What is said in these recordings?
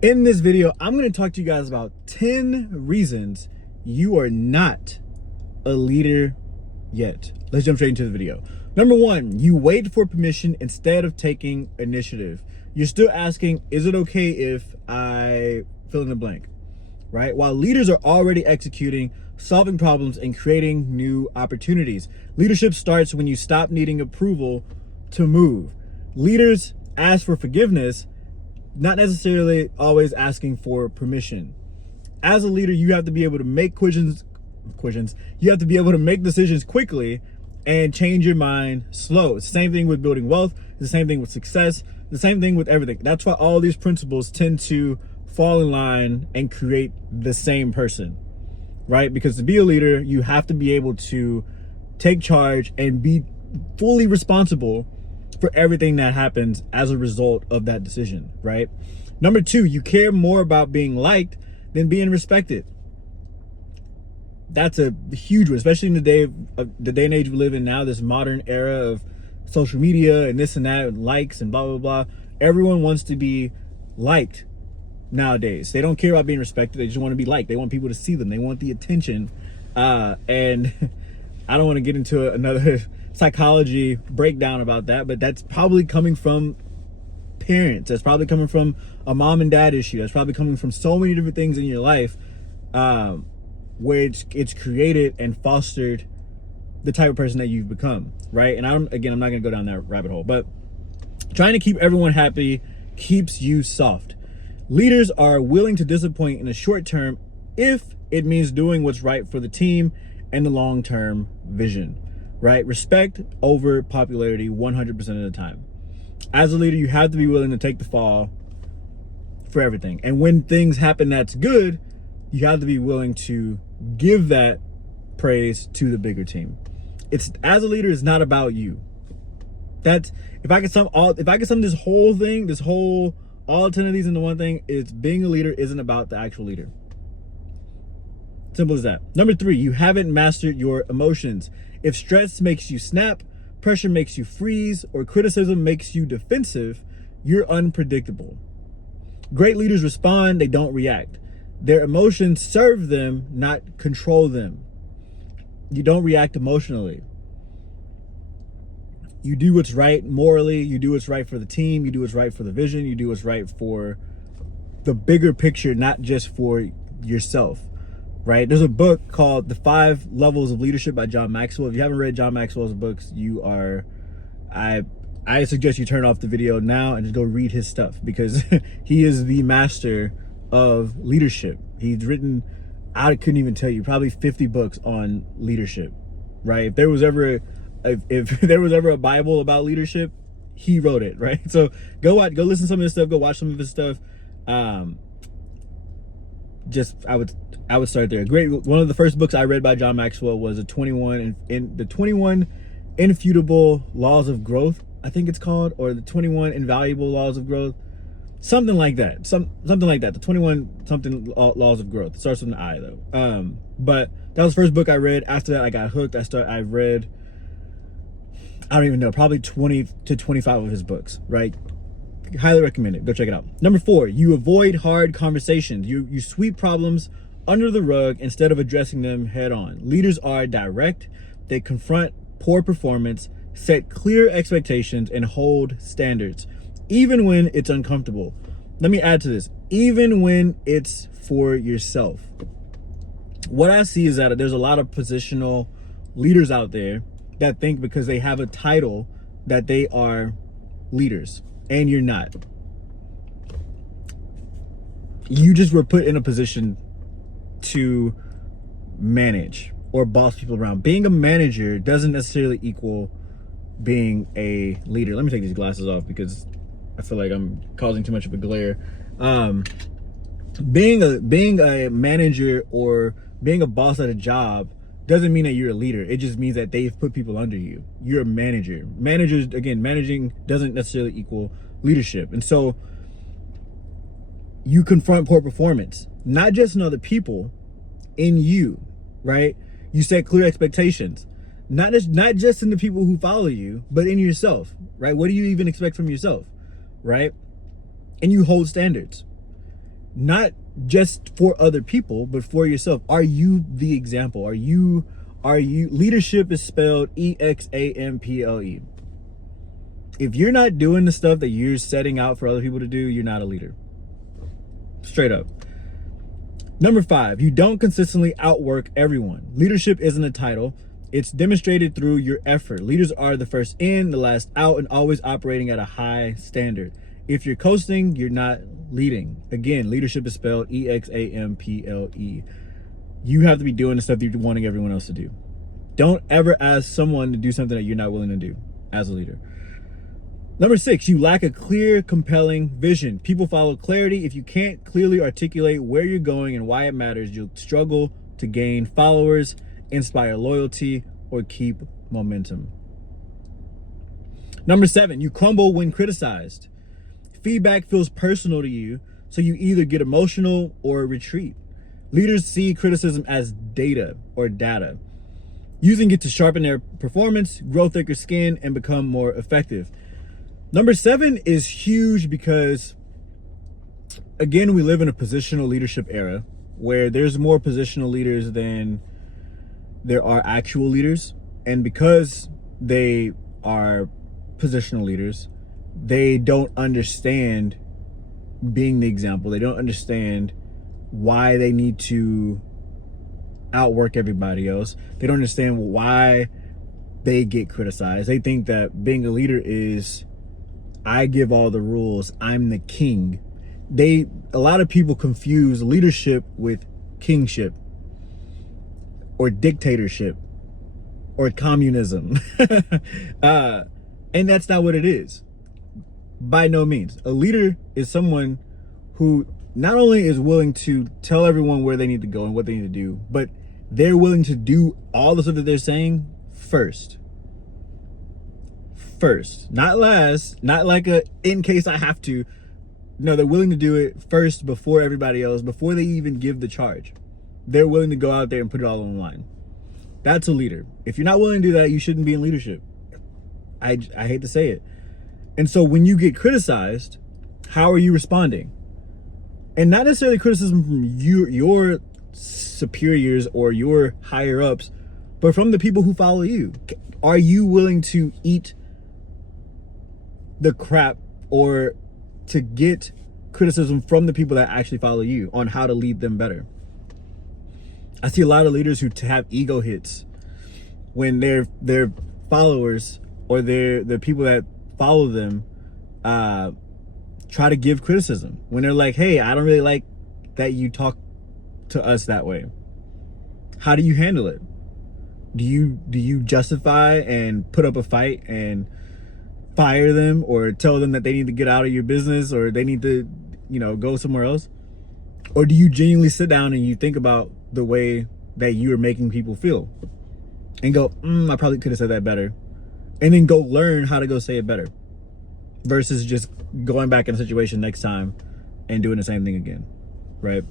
In this video, I'm going to talk to you guys about 10 reasons you are not a leader yet. Let's jump straight into the video. Number one, you wait for permission instead of taking initiative. You're still asking, is it okay if I fill in the blank, right? While leaders are already executing, solving problems, and creating new opportunities. Leadership starts when you stop needing approval to move. Leaders ask for forgiveness, not necessarily always asking for permission. As a leader, you have to be able to make you have to be able to make decisions quickly and change your mind slow. It's the same thing with building wealth. It's the same thing with success. The same thing with everything. That's why all these principles tend to fall in line and create the same person, right? Because to be a leader, you have to be able to take charge and be fully responsible for everything that happens as a result of that decision, right? Number two, you care more about being liked than being respected. That's a huge one, especially in the day and age we live in now, this modern era of social media and this and that, and likes and blah, blah, blah. Everyone wants to be liked nowadays. They don't care about being respected. They just want to be liked. They want people to see them. They want the attention. And I don't want to get into another psychology breakdown about that, but that's probably coming from parents. That's probably coming from a mom and dad issue. That's probably coming from so many different things in your life, where it's created and fostered the type of person that you've become, right? And I'm not going to go down that rabbit hole, but trying to keep everyone happy keeps you soft. Leaders are willing to disappoint in the short term if it means doing what's right for the team and the long-term vision, right? Respect over popularity 100% of the time. As a leader, you have to be willing to take the fall for everything. And when things happen that's good, you have to be willing to give that praise to the bigger team. As a leader, it's not about you. That's if I could sum this whole thing, all 10 of these into one thing, is being a leader isn't about the actual leader. Simple as that. Number three, you haven't mastered your emotions. If stress makes you snap, pressure makes you freeze, or criticism makes you defensive, you're unpredictable. Great leaders respond, they don't react. Their emotions serve them, not control them. You don't react emotionally. You do what's right morally. You do what's right for the team. You do what's right for the vision. You do what's right for the bigger picture, not just for yourself, right? There's a book called The 5 Levels of Leadership by John Maxwell. If you haven't read John Maxwell's books, I suggest you turn off the video now and just go read his stuff, because he is the master of leadership. He's written, I couldn't even tell you, probably 50 books on leadership, right? If there was ever a Bible about leadership, he wrote it, right? So go listen to some of his stuff, go watch some of his stuff. I would start there. One of the first books I read by John Maxwell was the 21 Infutable Laws of Growth, I think it's called, or the 21 Invaluable Laws of Growth. Something like that. Something like that. The 21 something laws of growth. It starts with an I though. But that was the first book I read. After that, I got hooked. I read, I don't even know, probably 20 to 25 of his books, right? Highly recommend it. Go check it out. Number 4, you avoid hard conversations. You sweep problems under the rug instead of addressing them head on. Leaders are direct. They confront poor performance, set clear expectations, and hold standards, even when it's uncomfortable. Let me add to this, even when it's for yourself. What I see is that there's a lot of positional leaders out there that think because they have a title that they are leaders, and you're not. You just were put in a position to manage or boss people around. Being a manager doesn't necessarily equal being a leader. Let me take these glasses off because I feel like I'm causing too much of a glare. Being a manager or being a boss at a job doesn't mean that you're a leader. It just means that they've put people under you. You're a manager. Managers, again, managing doesn't necessarily equal leadership. And so you confront poor performance, not just in other people, in you, right? You set clear expectations, not just in the people who follow you, but in yourself, right? What do you even expect from yourself, right? And you hold standards. not just for other people, but for yourself. Are you the example? Are you leadership is spelled EXAMPLE. If you're not doing the stuff that you're setting out for other people to do, you're not a leader. Straight up. Number 5, you don't consistently outwork everyone. Leadership isn't a title. It's demonstrated through your effort. Leaders are the first in, the last out, and always operating at a high standard. If you're coasting, you're not leading. Again, leadership is spelled EXAMPLE. You have to be doing the stuff that you're wanting everyone else to do. Don't ever ask someone to do something that you're not willing to do as a leader. Number 6, you lack a clear, compelling vision. People follow clarity. If you can't clearly articulate where you're going and why it matters, you'll struggle to gain followers, inspire loyalty, or keep momentum. Number 7, you crumble when criticized. Feedback feels personal to you, so you either get emotional or retreat. Leaders see criticism as data, using it to sharpen their performance, grow thicker skin, and become more effective. Number 7 is huge because, again, we live in a positional leadership era where there's more positional leaders than there are actual leaders. And because they are positional leaders, they don't understand being the example. They don't understand why they need to outwork everybody else. They don't understand why they get criticized. They think that being a leader is, I give all the rules, I'm the king. A lot of people confuse leadership with kingship or dictatorship or communism. And that's not what it is. By no means. A leader is someone who not only is willing to tell everyone where they need to go and what they need to do, but they're willing to do all the stuff that they're saying first, not last, not like a in case I have to. No, they're willing to do it first before everybody else, before they even give the charge. They're willing to go out there and put it all on the line. That's a leader. If you're not willing to do that, you shouldn't be in leadership. I hate to say it. And so when you get criticized, how are you responding? And not necessarily criticism from your superiors or your higher ups, but from the people who follow you. Are you willing to eat the crap or to get criticism from the people that actually follow you on how to lead them better? I see a lot of leaders who have ego hits when their followers or the people that follow them try to give criticism. When they're like, hey, I don't really like that you talk to us that way. How do you handle it? Do you justify and put up a fight and fire them or tell them that they need to get out of your business or they need to, go somewhere else? Or do you genuinely sit down and you think about the way that you are making people feel and go, I probably could have said that better, and then go learn how to go say it better versus just going back in a situation next time and doing the same thing again, right?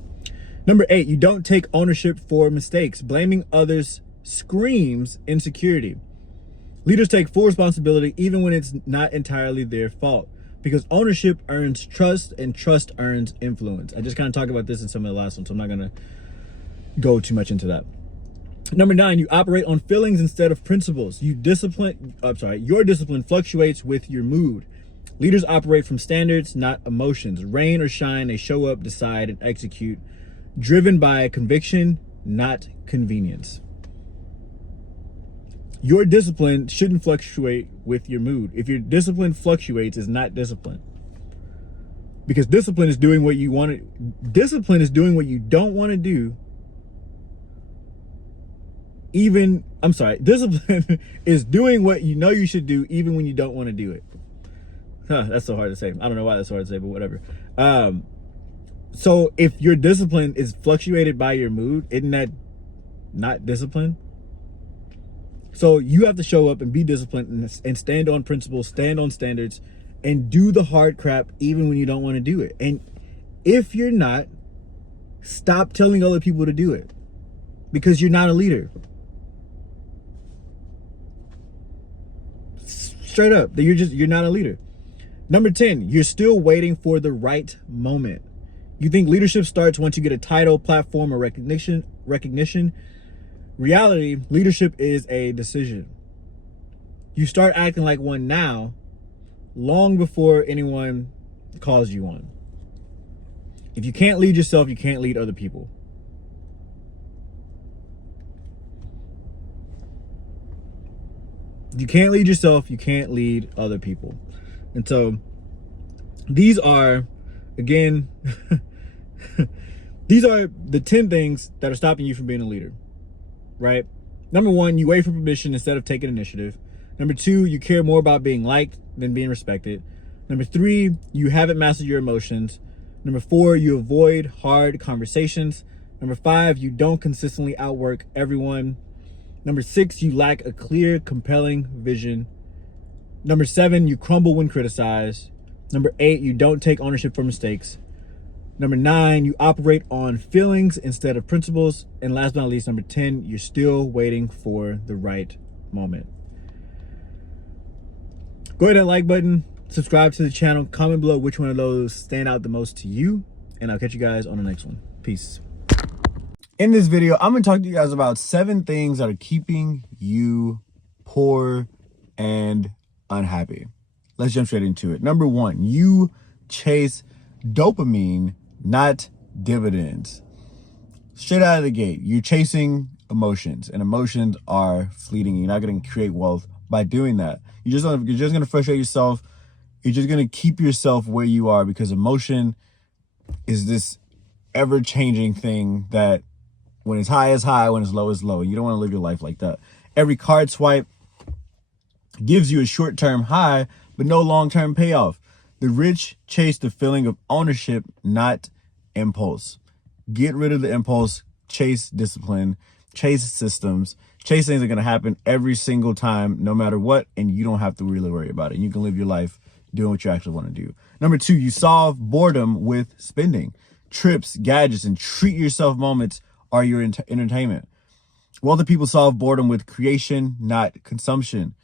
Number 8, you don't take ownership for mistakes. Blaming others screams insecurity. Leaders take full responsibility even when it's not entirely their fault, because ownership earns trust and trust earns influence. I just kind of talked about this in some of the last ones, so I'm not going to go too much into that. Number 9, you operate on feelings instead of principles. Your discipline fluctuates with your mood. Leaders operate from standards, not emotions. Rain or shine, they show up, decide, and execute, driven by conviction, not convenience. Your discipline shouldn't fluctuate with your mood. If your discipline fluctuates, it's not discipline. Because discipline is doing what you want to. Discipline is doing what you don't want to do. Discipline is doing what you know you should do even when you don't want to do it. That's so hard to say. I don't know why that's hard to say, but whatever. So if your discipline is fluctuated by your mood, isn't that not discipline? So you have to show up and be disciplined and stand on principles, stand on standards, and do the hard crap even when you don't want to do it. And if you're not, stop telling other people to do it, because you're not a leader. Straight up, you're not a leader. Number 10, you're still waiting for the right moment. You think leadership starts once you get a title, platform, or recognition. Reality, leadership is a decision. You start acting like one now, long before anyone calls you one. If you can't lead yourself, you can't lead other people. If you can't lead yourself, you can't lead other people. And so these are, again, these are the 10 things that are stopping you from being a leader, right? Number 1, you wait for permission instead of taking initiative. Number 2, you care more about being liked than being respected. Number 3, you haven't mastered your emotions. Number 4, you avoid hard conversations. Number 5, you don't consistently outwork everyone. Number 6, you lack a clear, compelling vision. Number 7, you crumble when criticized. Number 8, you don't take ownership for mistakes. Number 9, you operate on feelings instead of principles. And last but not least, number 10, you're still waiting for the right moment. Go ahead and like button, subscribe to the channel, comment below which one of those stand out the most to you, and I'll catch you guys on the next one. Peace. In this video, I'm going to talk to you guys about 7 things that are keeping you poor and unhappy. Let's jump straight into it. Number 1, you chase dopamine, not dividends. Straight out of the gate, you're chasing emotions, and emotions are fleeting. You're not going to create wealth by doing that. You're just going to frustrate yourself. You're just going to keep yourself where you are, because emotion is this ever-changing thing that when it's high is high, when it's low is low. You don't want to live your life like that. Every card swipe gives you a short-term high, but no long-term payoff. The rich chase the feeling of ownership, not impulse. Get rid of the impulse, chase discipline, chase systems, chase things that are going to happen every single time, no matter what, and you don't have to really worry about it. You can live your life doing what you actually want to do. Number 2, you solve boredom with spending. Trips, gadgets, and treat yourself moments are your entertainment. Wealthy people solve boredom with creation, not consumption.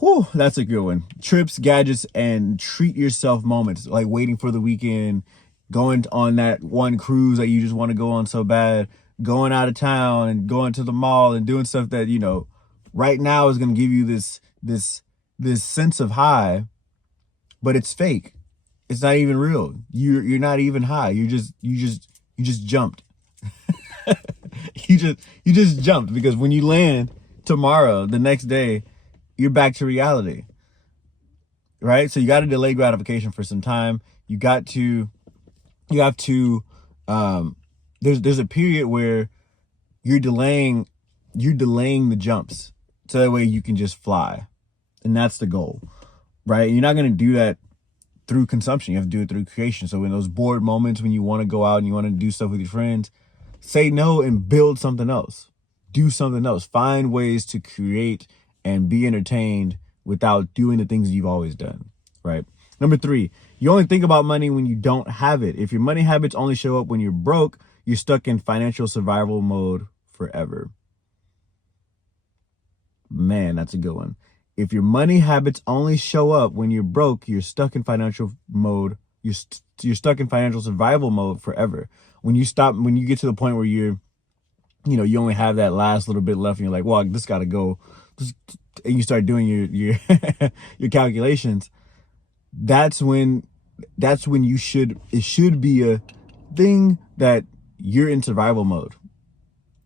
Whew, that's a good one. Trips, gadgets, and treat yourself moments, like waiting for the weekend, going on that one cruise that you just want to go on so bad, going out of town and going to the mall and doing stuff that, you know, right now is going to give you this sense of high, but it's fake. It's not even real. You're not even high. You just jumped. you just jumped, because when you land tomorrow, the next day, you're back to reality, right? So you got to delay gratification for some time. You have to, there's a period where you're delaying the jumps, so that way you can just fly. And that's the goal, right? You're not going to do that through consumption. You have to do it through creation. So in those bored moments when you want to go out and you want to do stuff with your friends, say no and build something else. Do something else. Find ways to create and be entertained without doing the things you've always done, right? Number 3, you only think about money when you don't have it. If your money habits only show up when you're broke, you're stuck in financial survival mode forever. Man, that's a good one. If your money habits only show up when you're broke, you're stuck in financial mode. You're stuck in financial survival mode forever. When you get to the point where you only have that last little bit left, and you're like, well, this got to go, and you start doing your your calculations. That's when it should be a thing that you're in survival mode.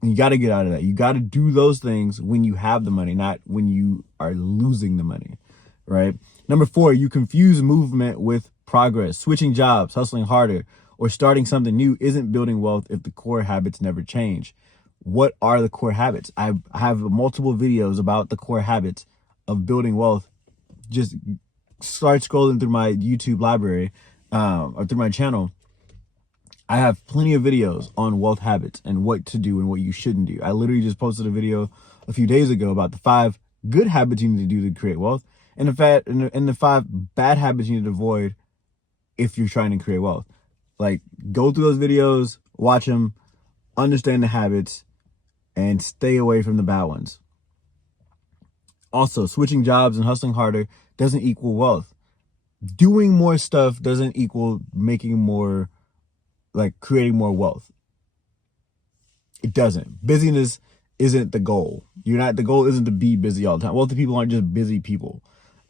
And you got to get out of that. You got to do those things when you have the money, not when you are losing the money, right? Number 4, you confuse movement with progress. Switching jobs, hustling harder, or starting something new isn't building wealth if the core habits never change. What are the core habits? I have multiple videos about the core habits of building wealth. Just start scrolling through my YouTube library or through my channel. I have plenty of videos on wealth habits and what to do and what you shouldn't do. I literally just posted a video a few days ago about the 5 good habits you need to do to create wealth, and the 5 bad habits you need to avoid if you're trying to create wealth. Like, go through those videos, watch them, understand the habits, and stay away from the bad ones. Also, switching jobs and hustling harder doesn't equal wealth. Doing more stuff doesn't equal making more like creating more wealth. It doesn't. Busyness isn't the goal. The goal isn't to be busy all the time. Wealthy people aren't just busy people.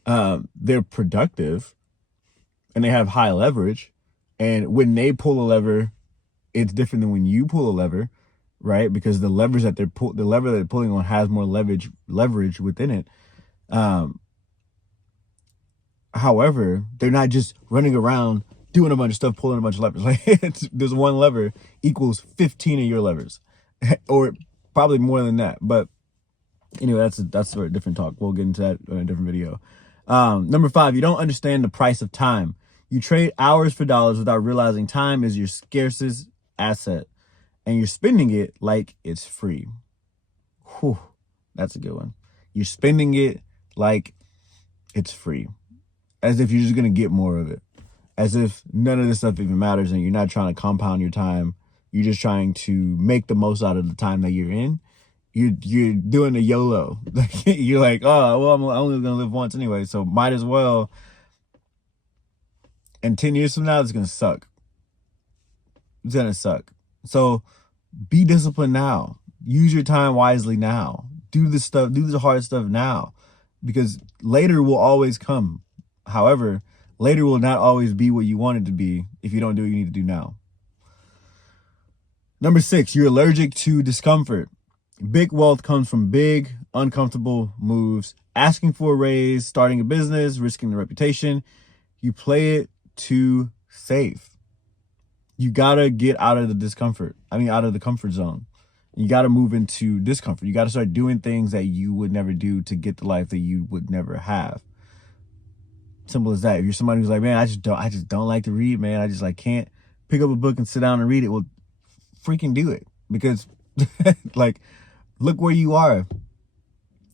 They're productive and they have high leverage. And when they pull a lever, it's different than when you pull a lever, right? Because the lever that they're pulling on has more leverage within it. However, they're not just running around doing a bunch of stuff, pulling a bunch of levers. Like there's one lever equals 15 of your levers, or probably more than that. But anyway, that's a different talk. We'll get into that in a different video. Number 5, you don't understand the price of time. You trade hours for dollars without realizing time is your scarcest asset, and you're spending it like it's free. Whew, that's a good one. You're spending it like it's free, as if you're just going to get more of it, as if none of this stuff even matters and you're not trying to compound your time. You're just trying to make the most out of the time that you're in. You're doing a YOLO. You're like, oh, well, I'm only going to live once anyway, so might as well. And 10 years from now, it's going to suck. It's going to suck. So be disciplined now. Use your time wisely now. Do the hard stuff now, because later will always come. However, later will not always be what you want it to be if you don't do what you need to do now. Number 6, you're allergic to discomfort. Big wealth comes from big, uncomfortable moves. Asking for a raise, starting a business, risking the reputation. You play it too safe. You gotta get out of the discomfort. Out of the comfort zone. You gotta move into discomfort. You gotta start doing things that you would never do to get the life that you would never have. Simple as that. If you're somebody who's like, man, I just don't like to read, man. I just can't pick up a book and sit down and read it. Well, freaking do it, because look where you are.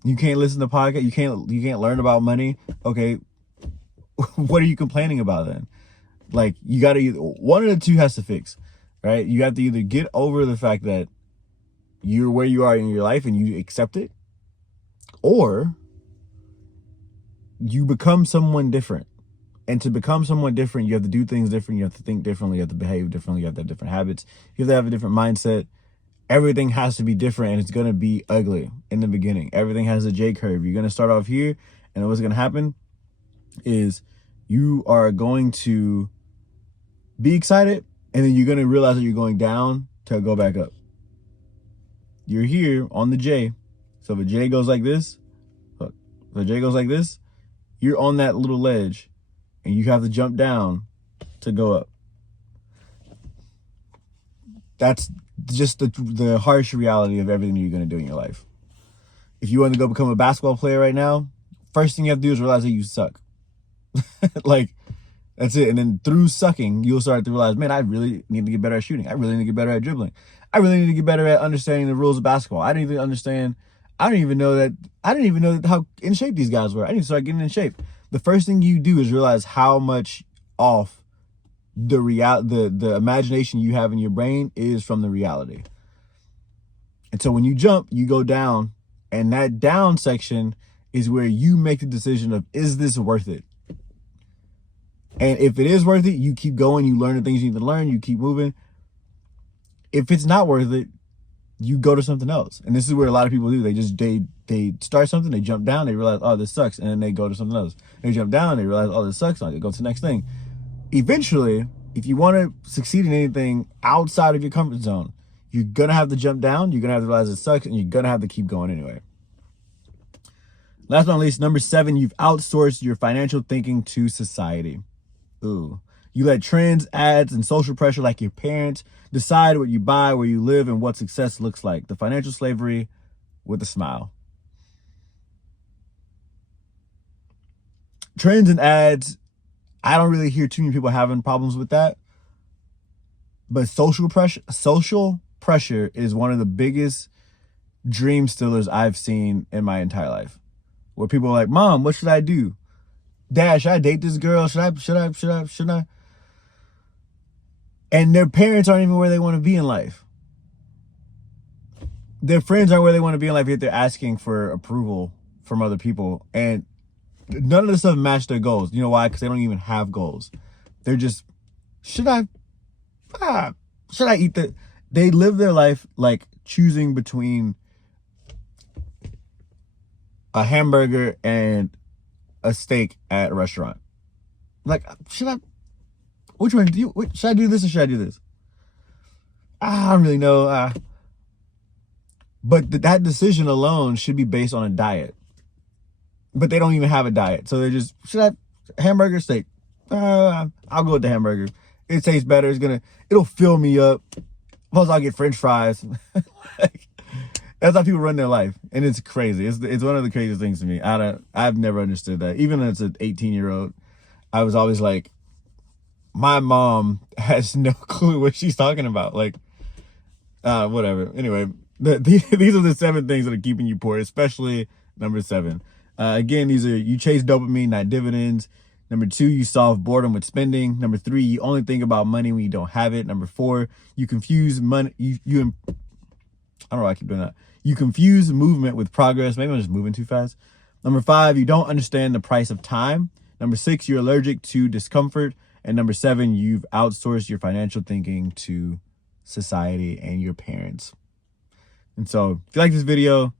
You can't listen to podcasts. You can't learn about money. Okay, what are you complaining about then? You gotta one of the two has to fix, right? You have to either get over the fact that you're where you are in your life and you accept it, or you become someone different. And to become someone different, you have to do things different. You have to think differently. You have to behave differently. You have to have different habits. You have to have a different mindset. Everything has to be different, and it's going to be ugly in the beginning. Everything has a J curve. You're going to start off here, and what's going to happen is you are going to be excited, and then you're going to realize that you're going down to go back up. You're here on the J. So if a J goes like this, look, if a J goes like this, you're on that little ledge, and you have to jump down to go up. That's just the harsh reality of everything you're going to do in your life. If you want to go become a basketball player right now, first thing you have to do is realize that you suck. That's it. And then through sucking, you'll start to realize, man, I really need to get better at shooting. I really need to get better at dribbling. I really need to get better at understanding the rules of basketball. I didn't even know how in shape these guys were. I need to start getting in shape. The first thing you do is realize how much off the imagination you have in your brain is from the reality. And so when you jump, you go down, and that down section is where you make the decision of, is this worth it? And if it is worth it, you keep going, you learn the things you need to learn, you keep moving. If it's not worth it, you go to something else. And this is where a lot of people do. They start something, they jump down, they realize, oh, this sucks, and then they go to something else. They jump down, they realize, oh, this sucks, and they go to the next thing. Eventually, if you want to succeed in anything outside of your comfort zone, you're going to have to jump down, you're going to have to realize it sucks, and you're going to have to keep going anyway. Last but not least, number 7, you've outsourced your financial thinking to society. Ooh. You let trends, ads, and social pressure like your parents decide what you buy, where you live, and what success looks like. The financial slavery with a smile. Trends and ads, I don't really hear too many people having problems with that. But social pressure is one of the biggest dream stealers I've seen in my entire life. Where people are like, Mom, what should I do? Dad, should I date this girl? Should I? And their parents aren't even where they want to be in life. Their friends aren't where they want to be in life, yet they're asking for approval from other people. And none of this stuff match their goals. You know why? Because they don't even have goals. They're just, should I Should I eat the? They live their life like choosing between a hamburger and a steak at a restaurant. Like, should I? Which one do you? Should I do this or should I do this? I don't really know. But that decision alone should be based on a diet. But they don't even have a diet, so they're just, should I hamburger steak? I'll go with the hamburger. It tastes better. It'll fill me up. Plus, I'll get French fries. Like, that's how people run their life, and it's crazy. It's one of the craziest things to me. I've never understood that. Even as an 18-year-old, I was always like, my mom has no clue what she's talking about. Like, whatever. Anyway, these are the 7 things that are keeping you poor, especially number 7. Again, these are: you chase dopamine, not dividends. Number 2, you solve boredom with spending. Number 3, you only think about money when you don't have it. Number 4, you confuse money. I don't know why I keep doing that. You confuse movement with progress. Maybe I'm just moving too fast. Number 5, you don't understand the price of time. Number 6, you're allergic to discomfort. And number 7, you've outsourced your financial thinking to society and your parents. And so if you like this video,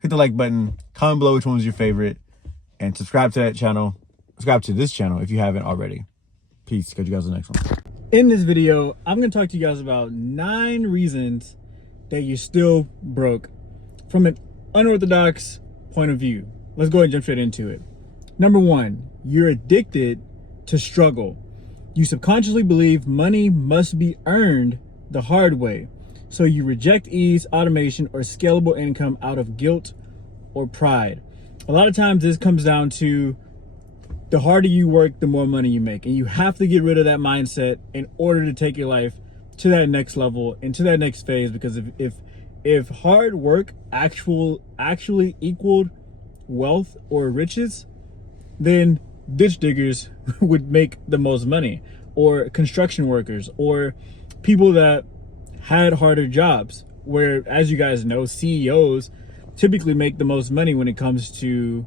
hit the like button, comment below which one was your favorite, and subscribe to that channel. Subscribe to this channel if you haven't already. Peace. Catch you guys in the next one. In this video, I'm going to talk to you guys about 9 reasons that you're still broke from an unorthodox point of view. Let's go ahead and jump straight into it. Number 1, you're addicted to struggle. You subconsciously believe money must be earned the hard way. So you reject ease, automation, or scalable income out of guilt or pride. A lot of times this comes down to the harder you work, the more money you make. And you have to get rid of that mindset in order to take your life to that next level and to that next phase. Because if hard work actually equaled wealth or riches, then ditch diggers would make the most money, or construction workers, or people that had harder jobs, where, as you guys know, CEOs typically make the most money when it comes to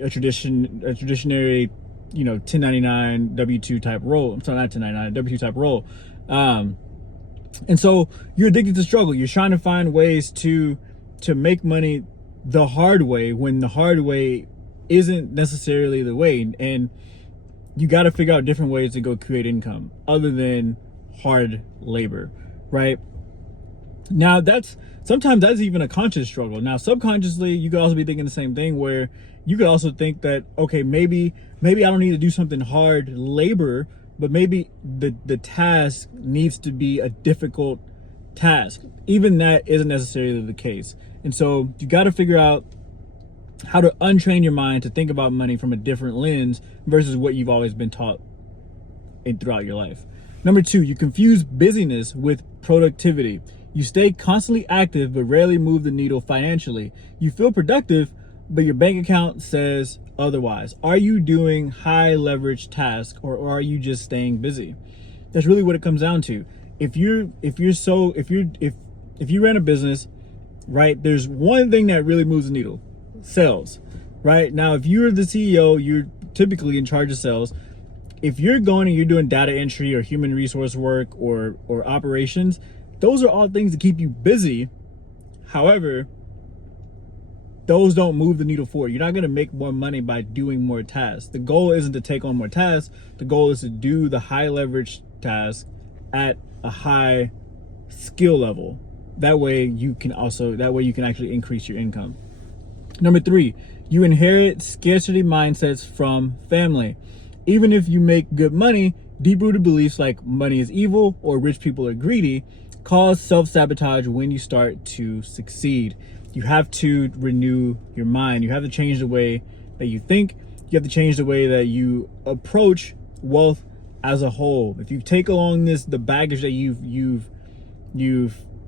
a traditionary, 1099 W2 type role. I'm sorry, not 1099 W2 type role. And so you're addicted to struggle. You're trying to find ways to make money the hard way, when the hard way isn't necessarily the way. And you got to figure out different ways to go create income other than hard labor, right? Now sometimes that's even a conscious struggle. Now, subconsciously, you could also be thinking the same thing, where you could also think that, okay, maybe I don't need to do something hard labor, but maybe the task needs to be a difficult task. Even that isn't necessarily the case. And so you got to figure out how to untrain your mind to think about money from a different lens versus what you've always been taught throughout your life. Number 2, you confuse busyness with productivity. You stay constantly active but rarely move the needle financially. You feel productive, but your bank account says otherwise. Are you doing high leverage tasks, or are you just staying busy? That's really what it comes down to. If you ran a business, right, there's one thing that really moves the needle: sales. Right now, if you're the CEO, you're typically in charge of sales. If you're going and you're doing data entry or human resource work or operations, those are all things to keep you busy. However, those don't move the needle forward. You're not going to make more money by doing more tasks. The goal isn't to take on more tasks. The goal is to do the high leverage task at a high skill level. That way you can actually increase your income. Number 3, you inherit scarcity mindsets from family. Even if you make good money, deep-rooted beliefs like money is evil or rich people are greedy cause self-sabotage when you start to succeed. You have to renew your mind. You have to change the way that you think. You have to change the way that you approach wealth as a whole. If you take along the baggage that you've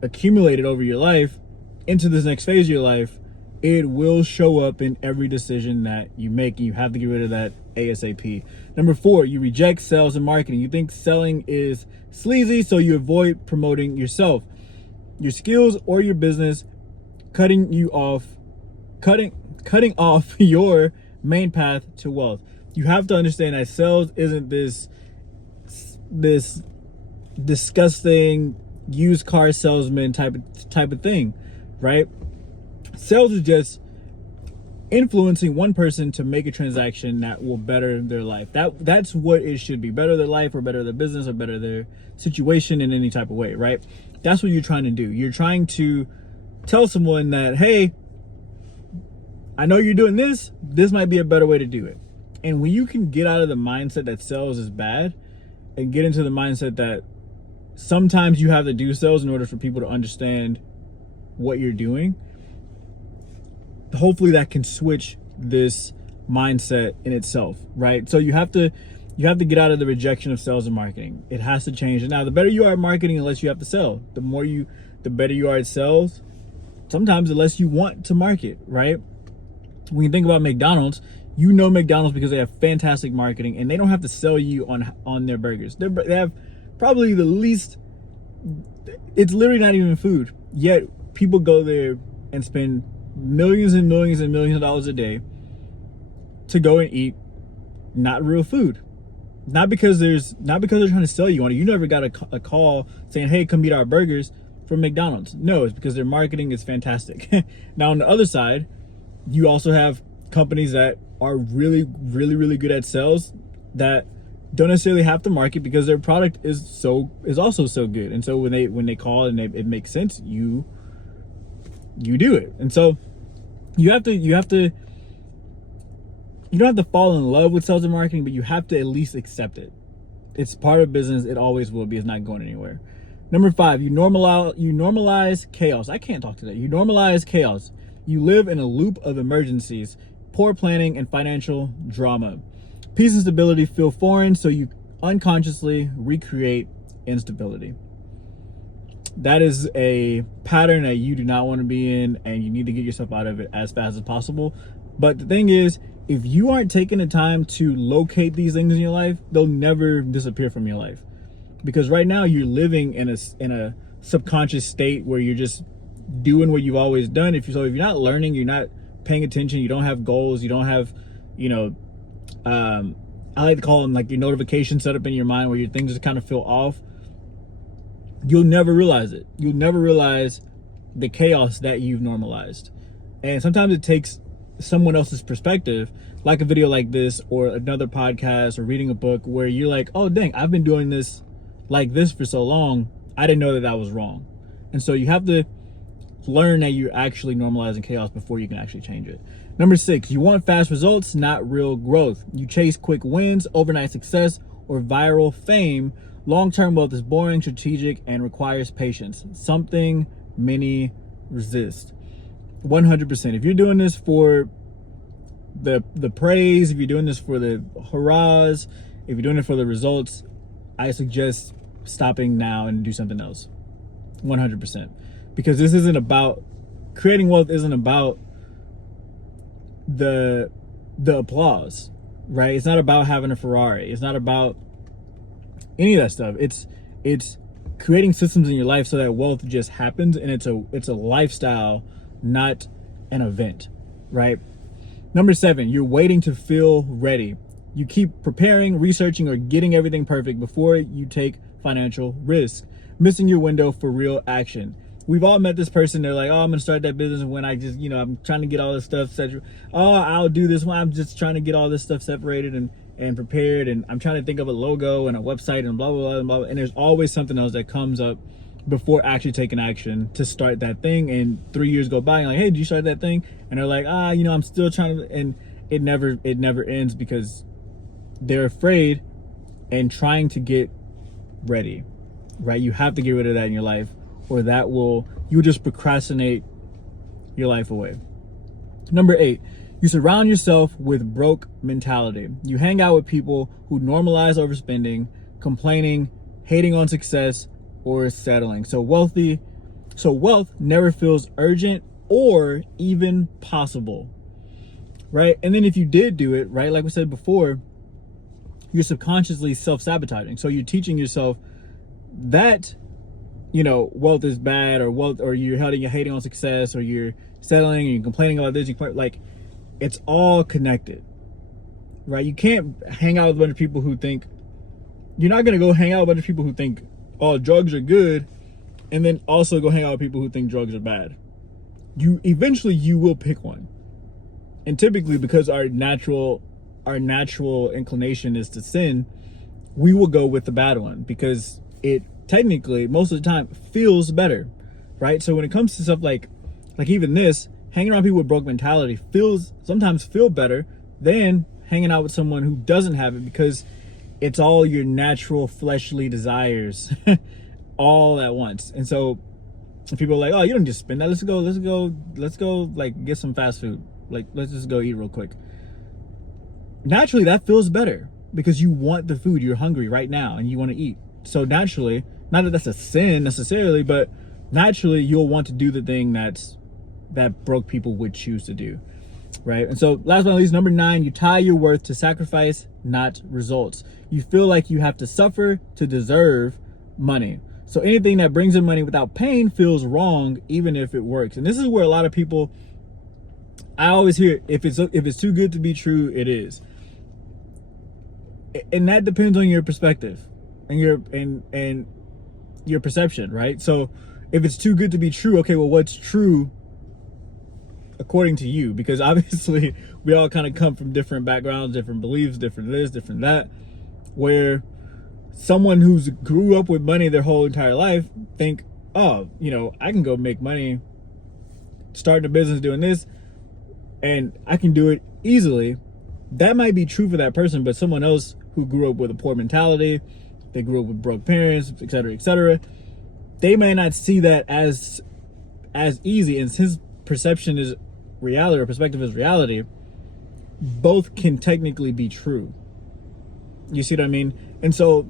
accumulated over your life into this next phase of your life, it will show up in every decision that you make. You have to get rid of that ASAP. Number 4, you reject sales and marketing. You think selling is sleazy, so you avoid promoting yourself, your skills, or your business, cutting off your main path to wealth. You have to understand that sales isn't this disgusting used car salesman type of thing, right? Sales is just influencing one person to make a transaction that will better their life. That's what it should be. Better their life, or better their business, or better their situation in any type of way, right? That's what you're trying to do. You're trying to tell someone that, hey, I know you're doing this. This might be a better way to do it. And when you can get out of the mindset that sales is bad and get into the mindset that sometimes you have to do sales in order for people to understand what you're doing, hopefully that can switch this mindset in itself, right? So you have to get out of the rejection of sales and marketing. It has to change. And now the better you are at marketing, the less you have to sell. The better you are at sales, sometimes the less you want to market, right? When you think about McDonald's, you know McDonald's because they have fantastic marketing, and they don't have to sell you on their burgers. They have probably the least, it's literally not even food. Yet people go there and spend millions and millions and millions of dollars a day to go and eat not real food. Not because they're trying to sell you on it. You never got a call saying, hey, come eat our burgers from McDonald's. No, it's because their marketing is fantastic. Now on the other side, you also have companies that are really, really, really good at sales that don't necessarily have to market because their product is also so good. And so when they call and it makes sense, you do it. And so you don't have to fall in love with sales and marketing, but you have to at least accept it. It's part of business. It always will be. It's not going anywhere. Number 5, you normalize chaos. I can't talk today. You normalize chaos. You live in a loop of emergencies, poor planning, and financial drama. Peace and stability feel foreign, so you unconsciously recreate instability. That is a pattern that you do not want to be in, and you need to get yourself out of it as fast as possible. But the thing is, if you aren't taking the time to locate these things in your life, they'll never disappear from your life. Because right now you're living in a subconscious state where you're just doing what you've always done. If you're not learning, you're not paying attention, you don't have goals, you don't have, I like to call them like your notifications set up in your mind where your things just kind of feel off. You'll never realize it. You'll never realize the chaos that you've normalized. And sometimes it takes someone else's perspective, like a video like this or another podcast or reading a book, where you're like, oh dang, I've been doing this like this for so long, I didn't know that was wrong. And so you have to learn that you're actually normalizing chaos before you can actually change it. Number 6, you want fast results, not real growth. You chase quick wins, overnight success, or viral fame. Long-term wealth is boring, strategic, and requires patience. Something many resist. 100%. If you're doing this for the praise, if you're doing this for the hurrahs, if you're doing it for the results, I suggest stopping now and do something else. 100%. Because this isn't about, creating wealth isn't about the applause, right? It's not about having a Ferrari. It's not about any of that stuff. It's creating systems in your life so that wealth just happens, and it's a lifestyle, not an event, right? Number 7, you're waiting to feel ready. You keep preparing, researching, or getting everything perfect before you take financial risk, missing your window for real action. We've all met this person. They're like, oh, I'm going to start that business when I just, I'm trying to get all this stuff set. Oh, I'll do this when I'm just trying to get all this stuff separated and prepared. And I'm trying to think of a logo and a website and blah, blah, blah, blah. And there's always something else that comes up before actually taking action to start that thing. And 3 years go by and like, hey, did you start that thing? And they're like, I'm still trying to, and it never ends because they're afraid and trying to get ready, right? You have to get rid of that in your life, or you'll just procrastinate your life away. Number 8, you surround yourself with broke mentality. You hang out with people who normalize overspending, complaining, hating on success, or settling. So wealth never feels urgent or even possible, right? And then if you did do it, right, like we said before, you're subconsciously self-sabotaging. So you're teaching yourself that wealth is bad, or you're hating on success, or you're settling, and you're complaining about this. It's all connected, right? You can't hang out with a bunch of people who think, you're not going to go hang out with a bunch of people who think oh, drugs are good, and then also go hang out with people who think drugs are bad. You eventually will pick one. And typically, because our natural inclination is to sin, we will go with the bad one because it technically most of the time feels better, right? So when it comes to stuff like even this, hanging around people with broke mentality sometimes feel better than hanging out with someone who doesn't have it, because it's all your natural fleshly desires all at once. And so people are like, oh, you don't just spend that. Let's go like get some fast food. Like, let's just go eat real quick. Naturally, that feels better because you want the food. You're hungry right now and you want to eat. So naturally, not that that's a sin necessarily, but naturally you'll want to do the thing that broke people would choose to do, right? And so last but not least, number 9, you tie your worth to sacrifice, not results. You feel like you have to suffer to deserve money. So anything that brings in money without pain feels wrong, even if it works. And this is where a lot of people, I always hear, if it's too good to be true, it is. And that depends on your perspective and your perception, right? So if it's too good to be true, okay, well, what's true according to you? Because obviously we all kind of come from different backgrounds, different beliefs, different this, different that, where someone who's grew up with money their whole entire life think, oh, I can go make money starting a business doing this and I can do it easily. That might be true for that person, but someone else who grew up with a poor mentality, they grew up with broke parents, etc., they may not see that as easy. And his perception is reality, or perspective is reality. Both can technically be true. You see what I mean? And so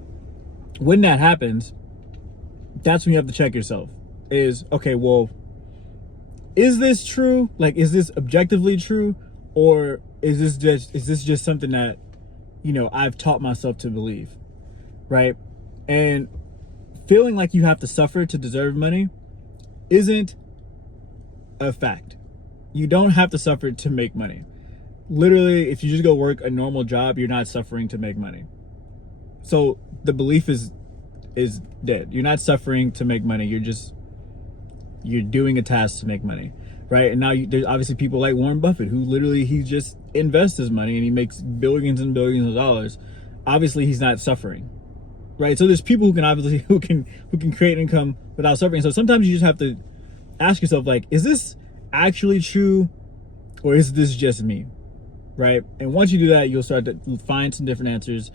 when that happens, that's when you have to check yourself. Is, okay, well, is this true? Like, is this objectively true? Or is this just something that, I've taught myself to believe, right? And feeling like you have to suffer to deserve money isn't a fact. You don't have to suffer to make money. Literally, if you just go work a normal job, you're not suffering to make money. So the belief is dead. You're not suffering to make money. You're doing a task to make money, right? And now there's obviously people like Warren Buffett, who literally, he just invests his money and he makes billions and billions of dollars. Obviously, he's not suffering, right? So there's people who can create income without suffering. So sometimes you just have to ask yourself, like, is this actually true, or is this just me, right? And once you do that, you'll start to find some different answers,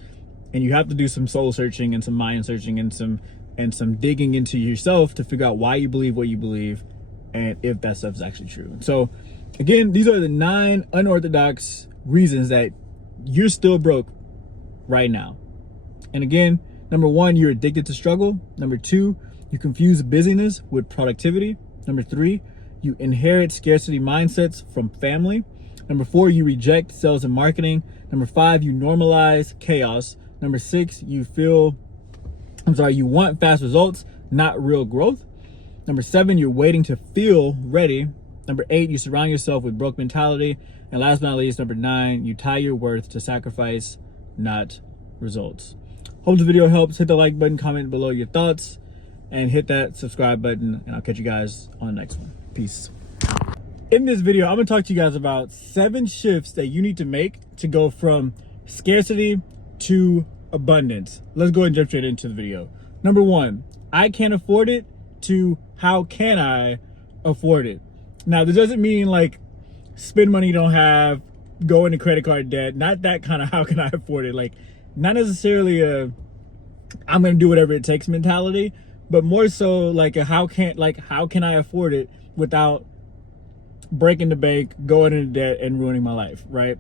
and you have to do some soul searching and some mind searching and some digging into yourself to figure out why you believe what you believe and if that stuff is actually true. So again, these are the 9 unorthodox reasons that you're still broke right now. And again, number 1, you're addicted to struggle. Number 2, you confuse busyness with productivity. Number 3, you inherit scarcity mindsets from family. Number 4, you reject sales and marketing. Number 5, you normalize chaos. Number 6, you want fast results, not real growth. Number 7, you're waiting to feel ready. Number 8, you surround yourself with broke mentality. And last but not least, number 9, you tie your worth to sacrifice, not results. Hope the video helps. Hit the like button, comment below your thoughts, and hit that subscribe button, and I'll catch you guys on the next one. Peace. In this video, I'm gonna talk to you guys about 7 shifts that you need to make to go from scarcity to abundance. Let's go and jump straight into the video. Number 1, I can't afford it, to how can I afford it? Now, this doesn't mean like spend money you don't have, go into credit card debt, not that kind of how can I afford it, like not necessarily a I'm gonna do whatever it takes mentality, but more so like a how can I afford it without breaking the bank, going into debt, and ruining my life, right?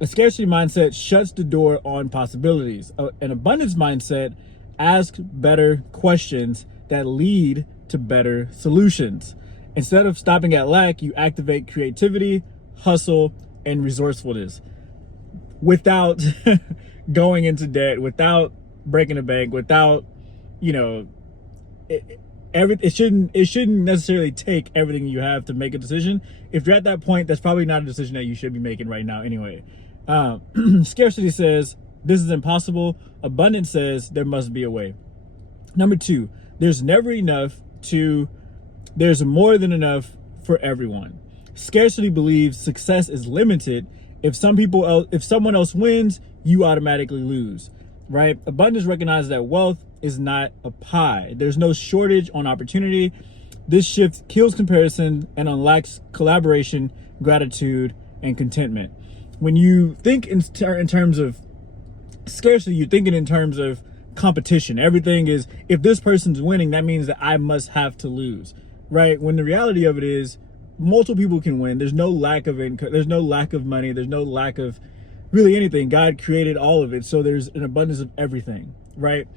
A scarcity mindset shuts the door on possibilities. An abundance mindset asks better questions that lead to better solutions. Instead of stopping at lack, you activate creativity, hustle, and resourcefulness without going into debt, without breaking the bank, without, it shouldn't necessarily take everything you have to make a decision. If you're at that point, that's probably not a decision that you should be making right now anyway. Scarcity says this is impossible. Abundance says there must be a way. Number two, there's never enough to, there's more than enough for everyone. Scarcity believes success is limited. If someone else wins, you automatically lose, right? Abundance recognizes that wealth is not a pie. There's no shortage on opportunity. This shift kills comparison and unlocks collaboration, gratitude, and contentment. When you think in terms of scarcity, you're thinking in terms of competition. Everything is, if this person's winning, that means that I must have to lose, right? When the reality of it is, multiple people can win. There's no lack of income. There's no lack of money. There's no lack of really anything. God created all of it. So there's an abundance of everything, right?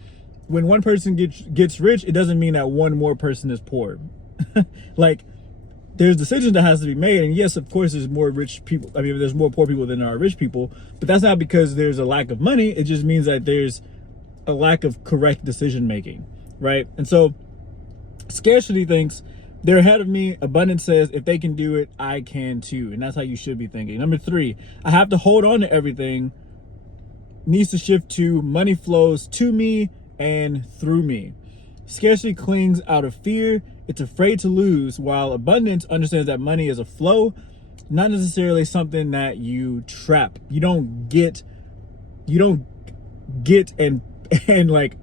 When one person gets rich, it doesn't mean that one more person is poor. Like, there's decisions that has to be made. And yes, of course, there's more rich people. I mean, there's more poor people than there are rich people, but that's not because there's a lack of money. It just means that there's a lack of correct decision making, right? And so scarcity thinks they're ahead of me. Abundance says if they can do it, I can too. And that's how you should be thinking. Number three, I have to hold on to everything needs to shift to money flows to me and through me. Scarcity clings out of fear. It's afraid to lose, while abundance understands that money is a flow, not necessarily something that you trap. You don't get and like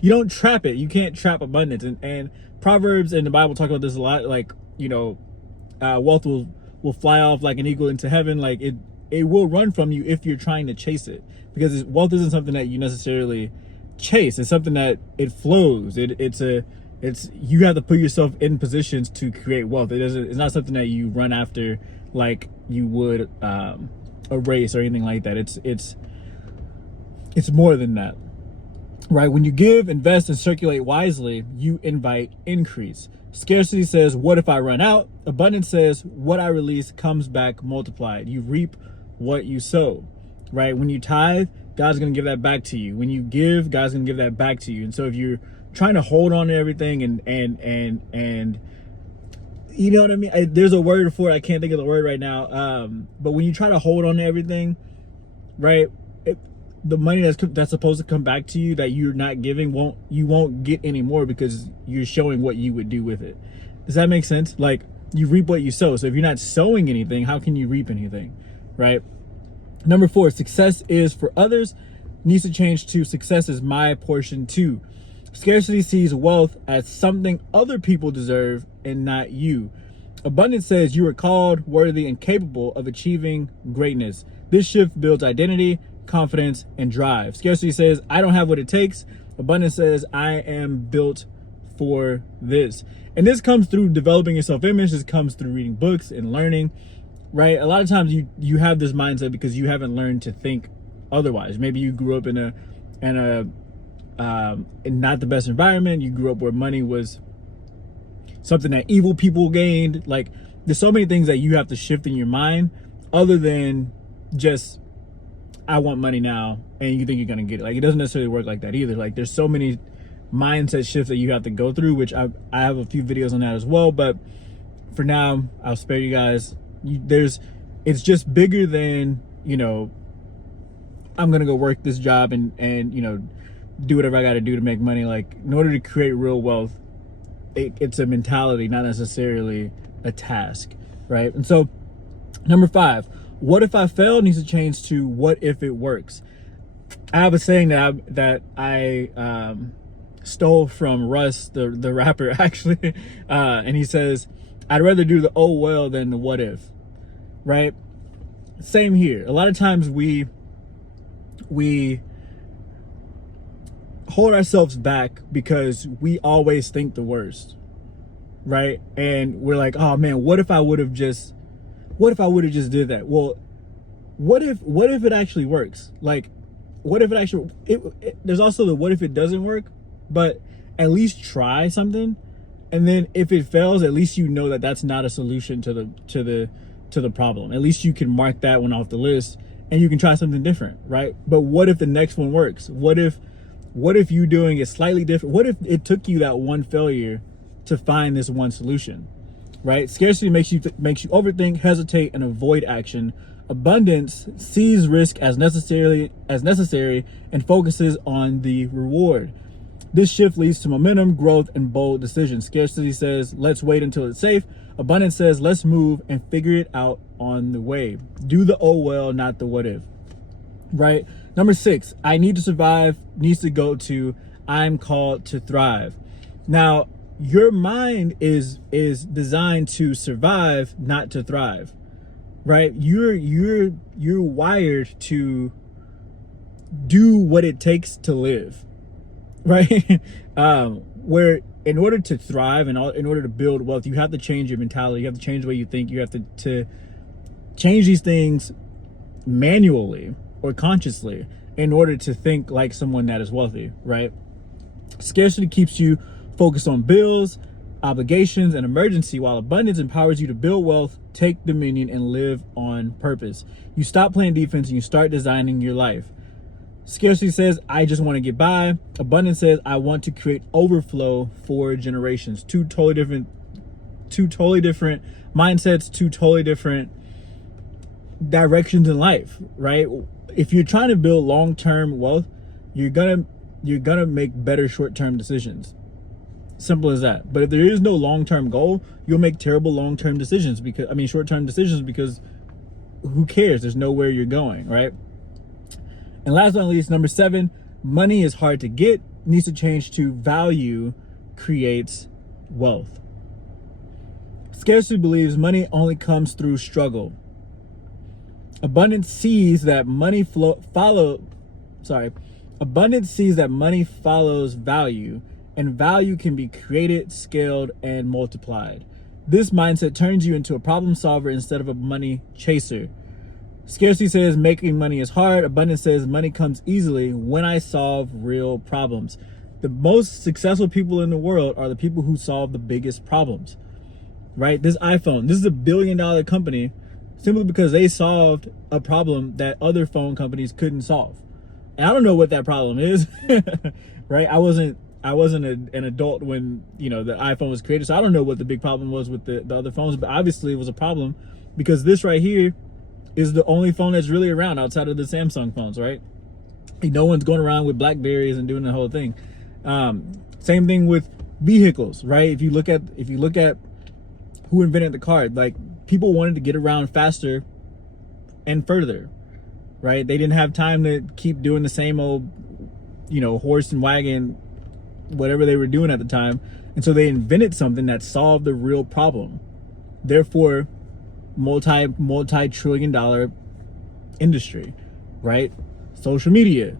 you don't trap it. You can't trap abundance. And Proverbs and the Bible talk about this a lot. Like, wealth will fly off like an eagle into heaven. Like it will run from you if you're trying to chase it, because wealth isn't something that you necessarily chase. It's something that it flows. It's you have to put yourself in positions to create wealth. It's not something that you run after like you would a race or anything like that. It's more than that, right? When you give, invest, and circulate wisely, you invite increase. Scarcity says, what if I run out? Abundance says, what I release comes back multiplied. You reap what you sow, right? When you tithe, God's going to give that back to you. When you give, God's going to give that back to you. And so if you're trying to hold on to everything and you know what I mean? There's a word for it. I can't think of the word right now. But when you try to hold on to everything, right? The money that's supposed to come back to you that you're not giving, you won't get any more because you're showing what you would do with it. Does that make sense? Like, you reap what you sow. So if you're not sowing anything, how can you reap anything, right? Number four, success is for others needs to change to success is my portion too. Scarcity sees wealth as something other people deserve and not you. Abundance says you are called, worthy, and capable of achieving greatness. This shift builds identity, confidence, and drive. Scarcity says I don't have what it takes. Abundance says I am built for this. And this comes through developing your self-image. This comes through reading books and learning, right? A lot of times you have this mindset because you haven't learned to think otherwise. Maybe you grew up in not the best environment. You grew up where money was something that evil people gained. Like, there's so many things that you have to shift in your mind other than just I want money now and you think you're gonna get it. Like, it doesn't necessarily work like that either. Like, there's so many mindset shifts that you have to go through, which I have a few videos on that as well, but for now I'll spare you guys. It's just bigger than, I'm gonna go work this job and do whatever I gotta do to make money. Like, in order to create real wealth, it's a mentality, not necessarily a task, right? And so number five, what if I fail needs to change to what if it works. I have a saying that I stole from Russ, the rapper, actually, and he says, I'd rather do the oh well than the what if, right? Same here. A lot of times we hold ourselves back because we always think the worst, right? And we're like, oh man, what if I would have just did that? Well, what if it actually works? Like, what if it actually, there's also the what if it doesn't work, but at least try something. And then if it fails, at least you know that that's not a solution to the problem. At least you can mark that one off the list and you can try something different, right? But what if the next one works? What if you doing it slightly different? What if it took you that one failure to find this one solution, right? Scarcity makes you overthink, hesitate, and avoid action. Abundance sees risk as necessary and focuses on the reward. This shift leads to momentum, growth, and bold decisions. Scarcity says, let's wait until it's safe. Abundance says, let's move and figure it out on the way. Do the oh well, not the what if. Right? Number 6, I need to survive needs to go to I'm called to thrive. Now, your mind is designed to survive, not to thrive. Right? You're wired to do what it takes to live. Right? Where in order to thrive and in order to build wealth, you have to change your mentality. You have to change the way you think. You have to change these things manually or consciously in order to think like someone that is wealthy, right? Scarcity keeps you focused on bills, obligations, and emergency, while abundance empowers you to build wealth, take dominion, and live on purpose. You stop playing defense and you start designing your life. Scarcity says, I just want to get by. Abundance says, I want to create overflow for generations. Two totally different mindsets, two totally different directions in life, right? If you're trying to build long-term wealth, you're gonna make better short-term decisions. Simple as that. But if there is no long-term goal, you'll make terrible long-term decisions short-term decisions, because who cares? There's nowhere you're going, right? And last but not least, number 7, money is hard to get, needs to change to value creates wealth. Scarcity believes money only comes through struggle. Abundance sees that money follows value, and value can be created, scaled, and multiplied. This mindset turns you into a problem solver instead of a money chaser. Scarcity says making money is hard. Abundance says money comes easily when I solve real problems. The most successful people in the world are the people who solve the biggest problems, right? This iPhone, this is $1 billion company simply because they solved a problem that other phone companies couldn't solve. And I don't know what that problem is, right? I wasn't an adult when, the iPhone was created, so I don't know what the big problem was with the other phones, but obviously it was a problem because this right here is the only phone that's really around outside of the Samsung phones, right? No one's going around with Blackberries and doing the whole thing. Same thing with vehicles, right? If you look at who invented the car, like, people wanted to get around faster and further, right? They didn't have time to keep doing the same old, horse and wagon, whatever they were doing at the time. And so they invented something that solved the real problem. Therefore, multi-trillion dollar industry, right? Social media.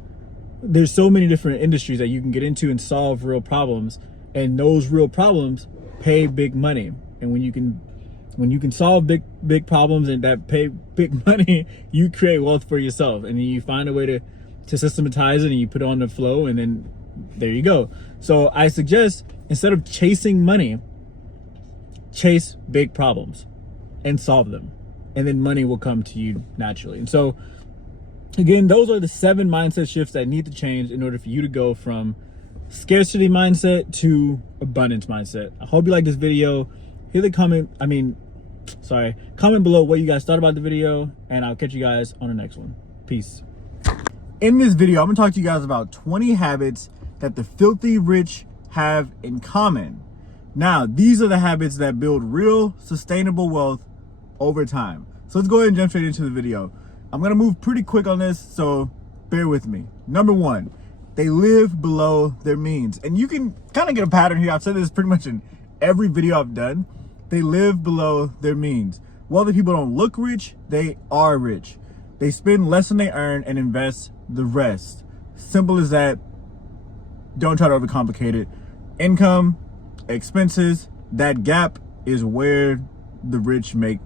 There's so many different industries that you can get into and solve real problems, and those real problems pay big money. And when you can solve big problems and that pay big money, you create wealth for yourself, and then you find a way to systematize it, and you put it on the flow, and then there you go. So I suggest, instead of chasing money, chase big problems and solve them, and then money will come to you naturally. And so again, those are the 7 mindset shifts that need to change in order for you to go from scarcity mindset to abundance mindset. I hope you like this video. Comment below what you guys thought about the video, and I'll catch you guys on the next one. Peace. In this video, I'm gonna talk to you guys about 20 habits that the filthy rich have in common. Now, these are the habits that build real, sustainable wealth over time. So let's go ahead and jump straight into the video. I'm gonna move pretty quick on this, so bear with me. Number 1, they live below their means. And you can kind of get a pattern here. I've said this pretty much in every video I've done. They live below their means. Wealthy people don't look rich, they are rich. They spend less than they earn and invest the rest. Simple as that. Don't try to overcomplicate it. Income, expenses, that gap is where the rich make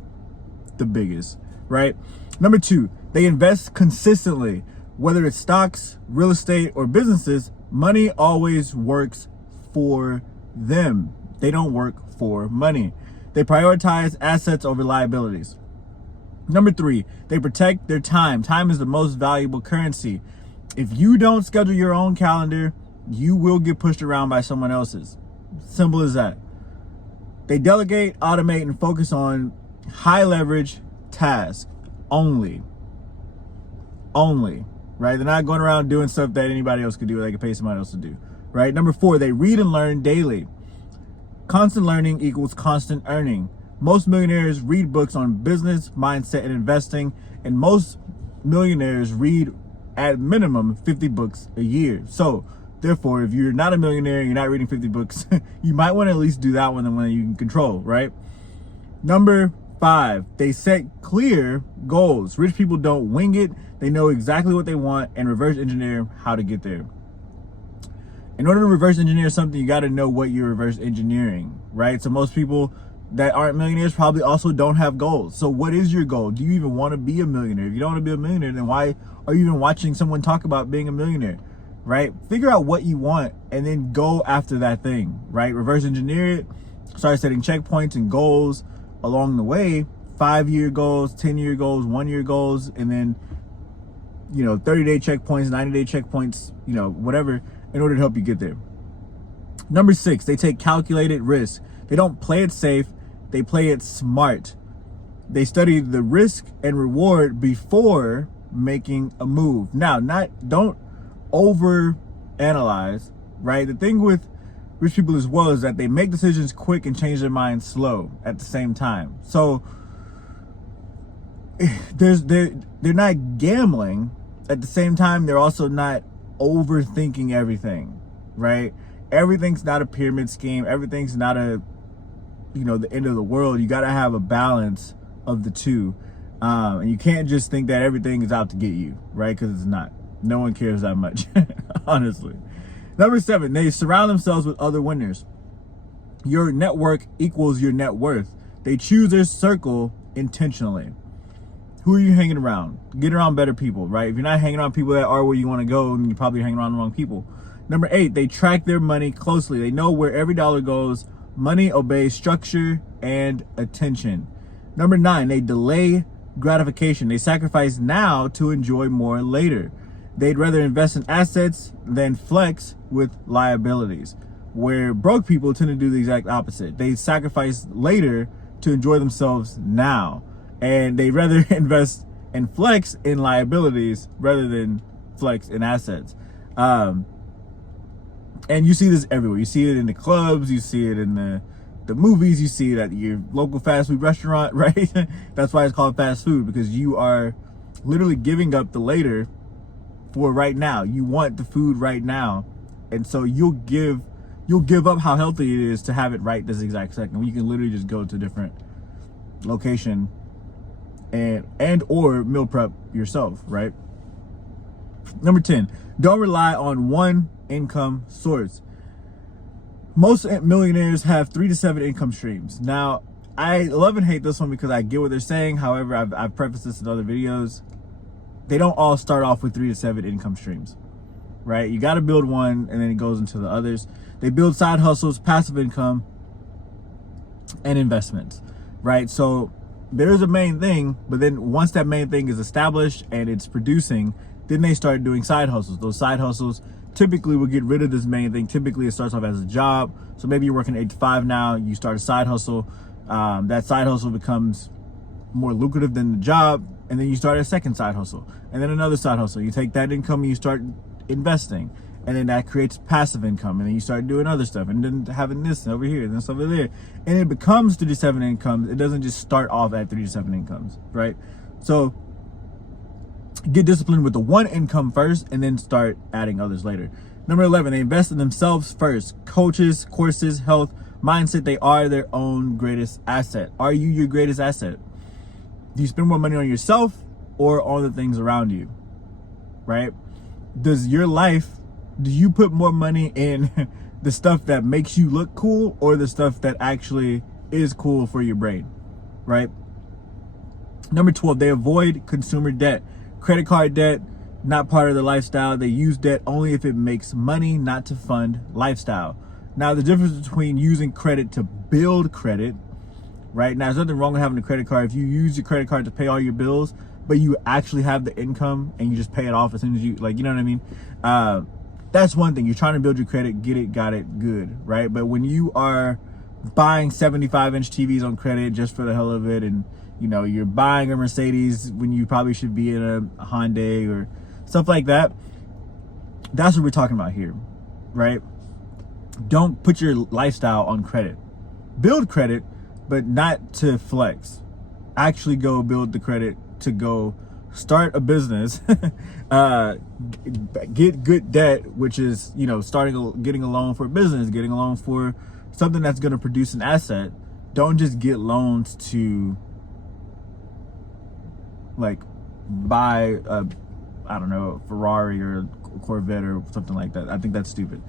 the biggest, right? Number 2, they invest consistently. Whether it's stocks, real estate, or businesses, money always works for them. They don't work for money. They prioritize assets over liabilities. Number 3, they protect their time. Time is the most valuable currency. If you don't schedule your own calendar, you will get pushed around by someone else's. Simple as that. They delegate, automate, and focus on high leverage tasks only, right? They're not going around doing stuff that anybody else could do or they could pay somebody else to do. right? Number 4, they read and learn daily. Constant learning equals constant earning. Most millionaires read books on business, mindset, and investing, and most millionaires read at minimum 50 books a year. So therefore, if you're not a millionaire, you're not reading 50 books, you might want to at least do that one, the one that you can control, right? Number 5, they set clear goals. Rich people don't wing it. They know exactly what they want and reverse engineer how to get there. In order to reverse engineer something, you got to know what you're reverse engineering, right? So most people that aren't millionaires probably also don't have goals. So what is your goal? Do you even want to be a millionaire? If you don't want to be a millionaire, then why are you even watching someone talk about being a millionaire, right? Figure out what you want and then go after that thing, right? Reverse engineer it. Start setting checkpoints and goals along the way. 5-year goals, 10-year goals, 1-year goals, and then 30-day checkpoints, 90-day checkpoints, whatever, in order to help you get there. Number 6, they take calculated risks. They don't play it safe, they play it smart. They study the risk and reward before making a move. Now, don't over analyze, right? The thing with rich people as well is that they make decisions quick and change their minds slow at the same time. So they're not gambling. At the same time, they're also not overthinking everything, right? Everything's not a pyramid scheme. Everything's not the end of the world. You got to have a balance of the two. And you can't just think that everything is out to get you, right? Because it's not. No one cares that much, honestly. Number 7, they surround themselves with other winners. Your network equals your net worth. They choose their circle intentionally. Who are you hanging around? Get around better people, right? If you're not hanging around people that are where you want to go, then you're probably hanging around the wrong people. Number 8, they track their money closely. They know where every dollar goes. Money obeys structure and attention. Number 9, they delay gratification. They sacrifice now to enjoy more later. They'd rather invest in assets than flex with liabilities. Where broke people tend to do the exact opposite. They sacrifice later to enjoy themselves now. And they'd rather invest and flex in liabilities rather than flex in assets. And you see this everywhere. You see it in the clubs, you see it in the movies, you see it at your local fast food restaurant, right? That's why it's called fast food, because you are literally giving up the later for right now. You want the food right now. And so you'll give up how healthy it is to have it right this exact second. You can literally just go to a different location and or meal prep yourself, right? Number 10, don't rely on one income source. Most millionaires have 3 to 7 income streams. Now, I love and hate this one because I get what they're saying. However, I've prefaced this in other videos. They don't all start off with 3 to 7 income streams, right? You got to build one and then it goes into the others. They build side hustles, passive income, and investments, right? So there is a main thing, but then once that main thing is established and it's producing, then they start doing side hustles. Those side hustles typically will get rid of this main thing. Typically it starts off as a job. So maybe you're working 8 to 5 now, you start a side hustle. That side hustle becomes more lucrative than the job. And then you start a second side hustle and then another side hustle. You take that income and you start investing. And then that creates passive income. And then you start doing other stuff and then having this over here and this over there. And it becomes 3 to 7 incomes. It doesn't just start off at 3 to 7 incomes, right? So get disciplined with the one income first and then start adding others later. Number 11, they invest in themselves first. Coaches, courses, health, mindset. They are their own greatest asset. Are you your greatest asset? Do you spend more money on yourself or on the things around you, right? Do you put more money in the stuff that makes you look cool or the stuff that actually is cool for your brain, right? Number 12, they avoid consumer debt. Credit card debt, not part of their lifestyle. They use debt only if it makes money, not to fund lifestyle. Now, the difference between using credit to build credit, right? Now, there's nothing wrong with having a credit card. If you use your credit card to pay all your bills, but you actually have the income and you just pay it off as soon as you, you know what I mean? That's one thing. You're trying to build your credit, get it, got it, good, right? But when you are buying 75-inch TVs on credit just for the hell of it, and you're buying a Mercedes when you probably should be in a Hyundai or stuff like that, that's what we're talking about here, right? Don't put your lifestyle on credit. Build credit, but not to flex. Actually go build the credit to go start a business, get good debt, which is, you know, getting a loan for a business, getting a loan for something that's going to produce an asset. Don't just get loans to like buy a, I don't know, a Ferrari or a Corvette or something like that. I think that's stupid.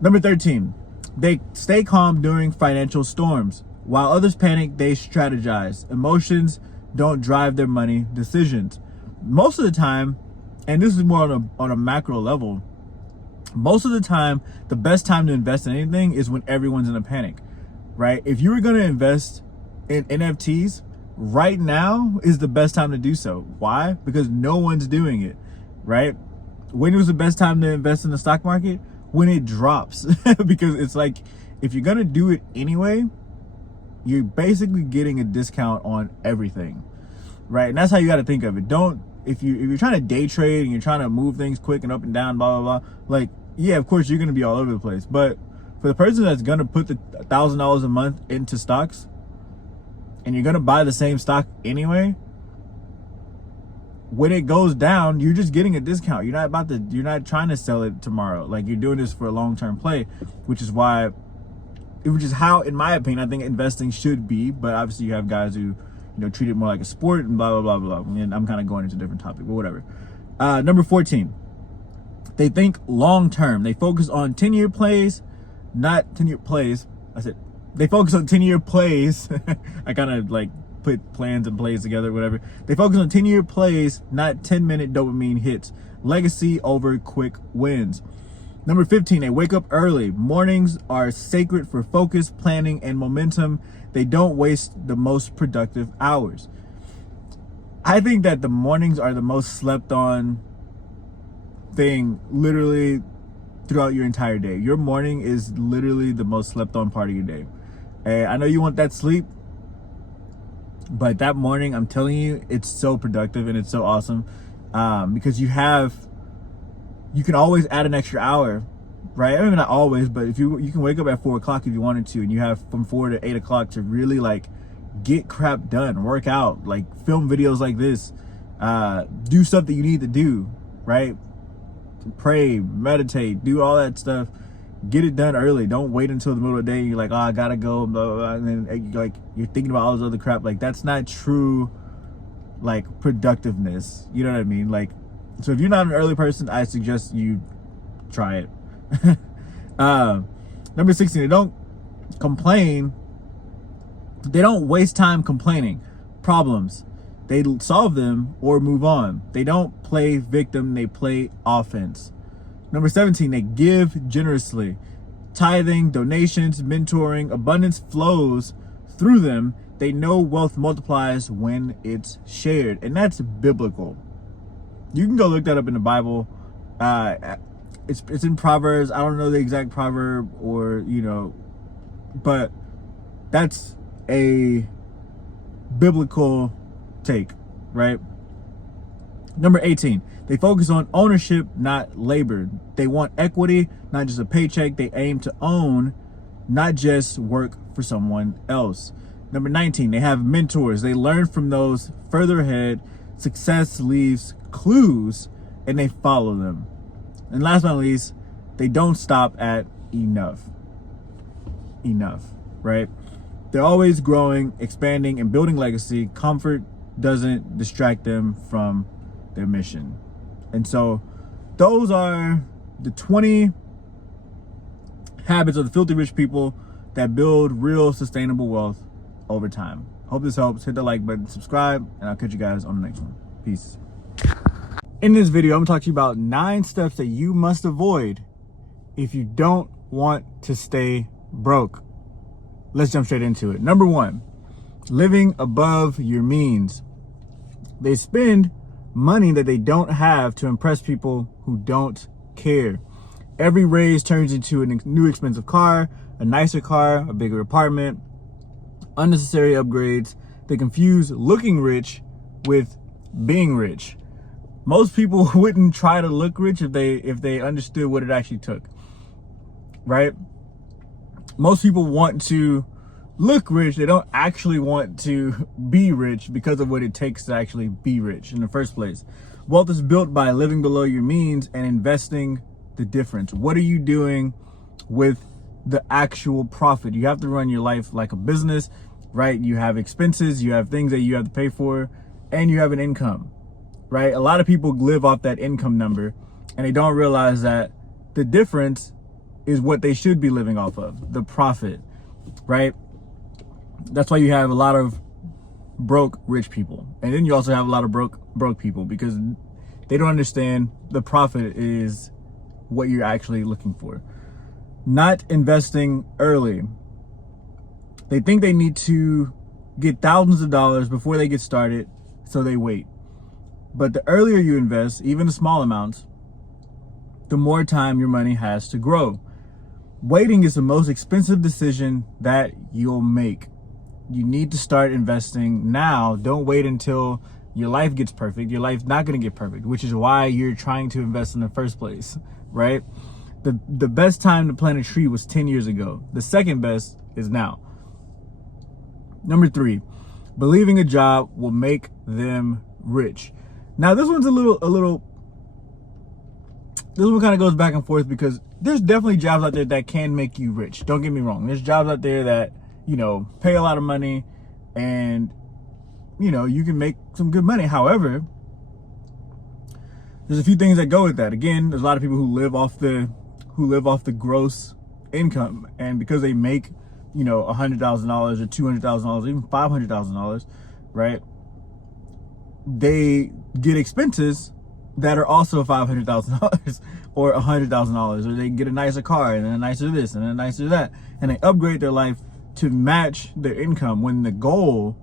Number 13, they stay calm during financial storms. While others panic, they strategize. Emotions don't drive their money decisions. Most of the time, and this is more on a macro level, most of the time, the best time to invest in anything is when everyone's in a panic, right? If you were going to invest in NFTs, right now is the best time to do so. Why? Because no one's doing it, right? When was the best time to invest in the stock market? When it drops. Because it's like, if you're going to do it anyway, you're basically getting a discount on everything, right? And that's how you got to think of it. If you're trying to day trade and you're trying to move things quick and up and down, blah, blah, blah, like, yeah, of course you're going to be all over the place. But for the person that's going to put the $1,000 a month into stocks, and you're going to buy the same stock anyway, when it goes down, you're just getting a discount. You're not trying to sell it tomorrow. Like, you're doing this for a long-term play, which is how, in my opinion, I think investing should be. But obviously you have guys who, you know, treat it more like a sport and blah, blah, blah, blah. And I'm kind of going into a different topic, but whatever. Number 14, they think long-term. They focus on 10-year plays, not 10-year plays. They focus on 10-year plays. I kind of like put plans and plays together, whatever. They focus on 10-year plays, not 10-minute dopamine hits. Legacy over quick wins. Number 15, they wake up early. Mornings are sacred for focus, planning, and momentum. They don't waste the most productive hours. I think that the mornings are the most slept on thing literally throughout your entire day. Your morning is literally the most slept on part of your day. And I know you want that sleep, but that morning, I'm telling you, it's so productive and it's so awesome, because you can always add an extra hour, right? I mean, not always, but if you can wake up at 4 o'clock if you wanted to, and you have from 4 to 8 o'clock to really like get crap done, work out, like film videos like this, do stuff that you need to do, right? Pray, meditate, do all that stuff. Get it done early. Don't wait until the middle of the day and you're like, oh, I gotta go, blah, blah, blah. And then you're thinking about all this other crap. Like, that's not true, like, productiveness. You know what I mean? Like, so if you're not an early person, I suggest you try it. Number 16, they don't complain. They don't waste time complaining. Problems, they solve them or move on. They don't play victim, they play offense. Number 17, they give generously. Tithing, donations, mentoring, abundance flows through them. They know wealth multiplies when it's shared. And that's biblical. You can go look that up in the Bible. It's in Proverbs. I don't know the exact proverb, or, you know, but that's a biblical take, right? Number 18, they focus on ownership, not labor. They want equity, not just a paycheck. They aim to own, not just work for someone else. Number 19, they have mentors. They learn from those further ahead. Success leaves clues and they follow them. And last but not least, they don't stop at enough. Enough, right? They're always growing, expanding, and building legacy. Comfort doesn't distract them from their mission. And so those are the 20 habits of the filthy rich people that build real sustainable wealth over time. Hope this helps. Hit the like button, subscribe, and I'll catch you guys on the next one. Peace. In this video, I'm gonna talk to you about 9 steps that you must avoid if you don't want to stay broke. Let's jump straight into it. Number 1, living above your means. They spend money that they don't have to impress people who don't care. Every raise turns into a new expensive car, a nicer car, a bigger apartment, unnecessary upgrades. They confuse looking rich with being rich. Most people wouldn't try to look rich if they understood what it actually took. right? Most people want to look rich. They don't actually want to be rich because of what it takes to actually be rich in the first place. Wealth is built by living below your means and investing the difference. What are you doing with the actual profit? You have to run your life like a business, right? You have expenses, you have things that you have to pay for, and you have an income, right? A lot of people live off that income number and they don't realize that the difference is what they should be living off of, the profit, right? That's why you have a lot of broke rich people. And then you also have a lot of broke people because they don't understand the profit is what you're actually looking for. Not investing early. They think they need to get thousands of dollars before they get started, so they wait. But the earlier you invest, even the small amounts, the more time your money has to grow. Waiting is the most expensive decision that you'll make. You need to start investing now. Don't wait until your life gets perfect. Your life's not going to get perfect, which is why you're trying to invest in the first place, right? The best time to plant a tree was 10 years ago. The second best is now. Number 3, believing a job will make them rich. Now this one's this one kind of goes back and forth because there's definitely jobs out there that can make you rich. Don't get me wrong. There's jobs out there that, you know, pay a lot of money and, you know, you can make some good money. However, there's a few things that go with that. Again, there's a lot of people who live off the gross income, and because they make, you know, $100,000 or $200,000, even $500,000, right? They get expenses that are also $500,000 or $100,000, or they get a nicer car and a nicer this and a nicer that, and they upgrade their life to match their income, when the goal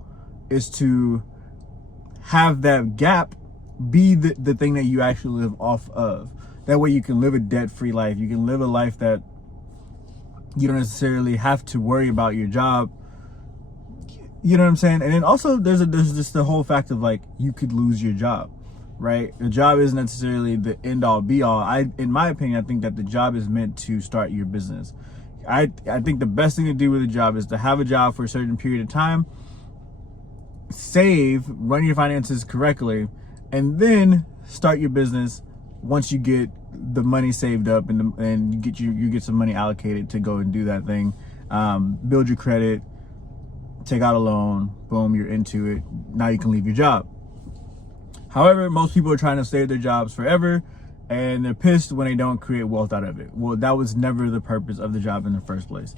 is to have that gap be the thing that you actually live off of. That way you can live a debt-free life. You can live a life that you don't necessarily have to worry about your job. You know what I'm saying? And then also there's just the whole fact of like, you could lose your job, right? The job isn't necessarily the end all be all. In my opinion, I think that the job is meant to start your business. I think the best thing to do with a job is to have a job for a certain period of time, save, run your finances correctly, and then start your business once you get the money saved up and you get some money allocated to go and do that thing. Build your credit, take out a loan, boom, you're into it. Now you can leave your job. However, most people are trying to stay at their jobs forever, and they're pissed when they don't create wealth out of it. Well, that was never the purpose of the job in the first place,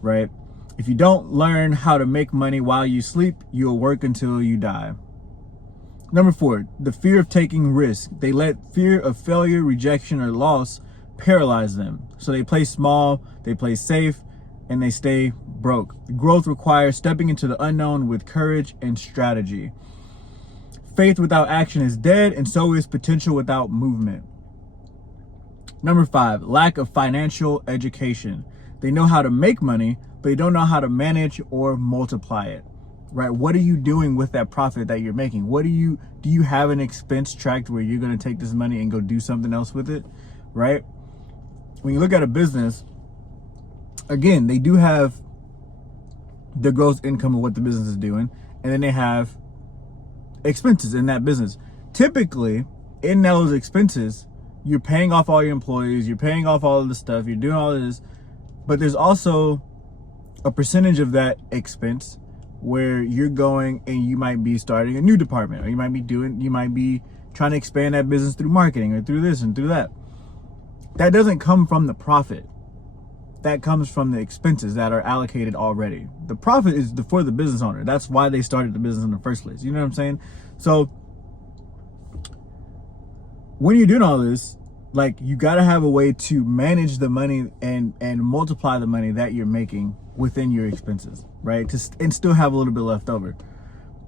right? If you don't learn how to make money while you sleep, you'll work until you die. Number 4, the fear of taking risks. They let fear of failure, rejection, or loss paralyze them. So they play small, they play safe, and they stay broke. Growth requires stepping into the unknown with courage and strategy. Faith without action is dead, and so is potential without movement. Number 5, lack of financial education. They know how to make money, but they don't know how to manage or multiply it, right? What are you doing with that profit that you're making? Do you have an expense tracked where you're going to take this money and go do something else with it, right? When you look at a business, again, they do have the gross income of what the business is doing, and then they have expenses in that business. Typically, in those expenses, you're paying off all your employees, you're paying off all of the stuff, you're doing all of this, but there's also a percentage of that expense where you're going and you might be starting a new department, or you might be trying to expand that business through marketing or through this and through that. That doesn't come from the profit. That comes from the expenses that are allocated already. The profit is for the business owner. That's why they started the business in the first place. You know what I'm saying? So when you're doing all this, like, you got to have a way to manage the money and multiply the money that you're making within your expenses, right? And still have a little bit left over.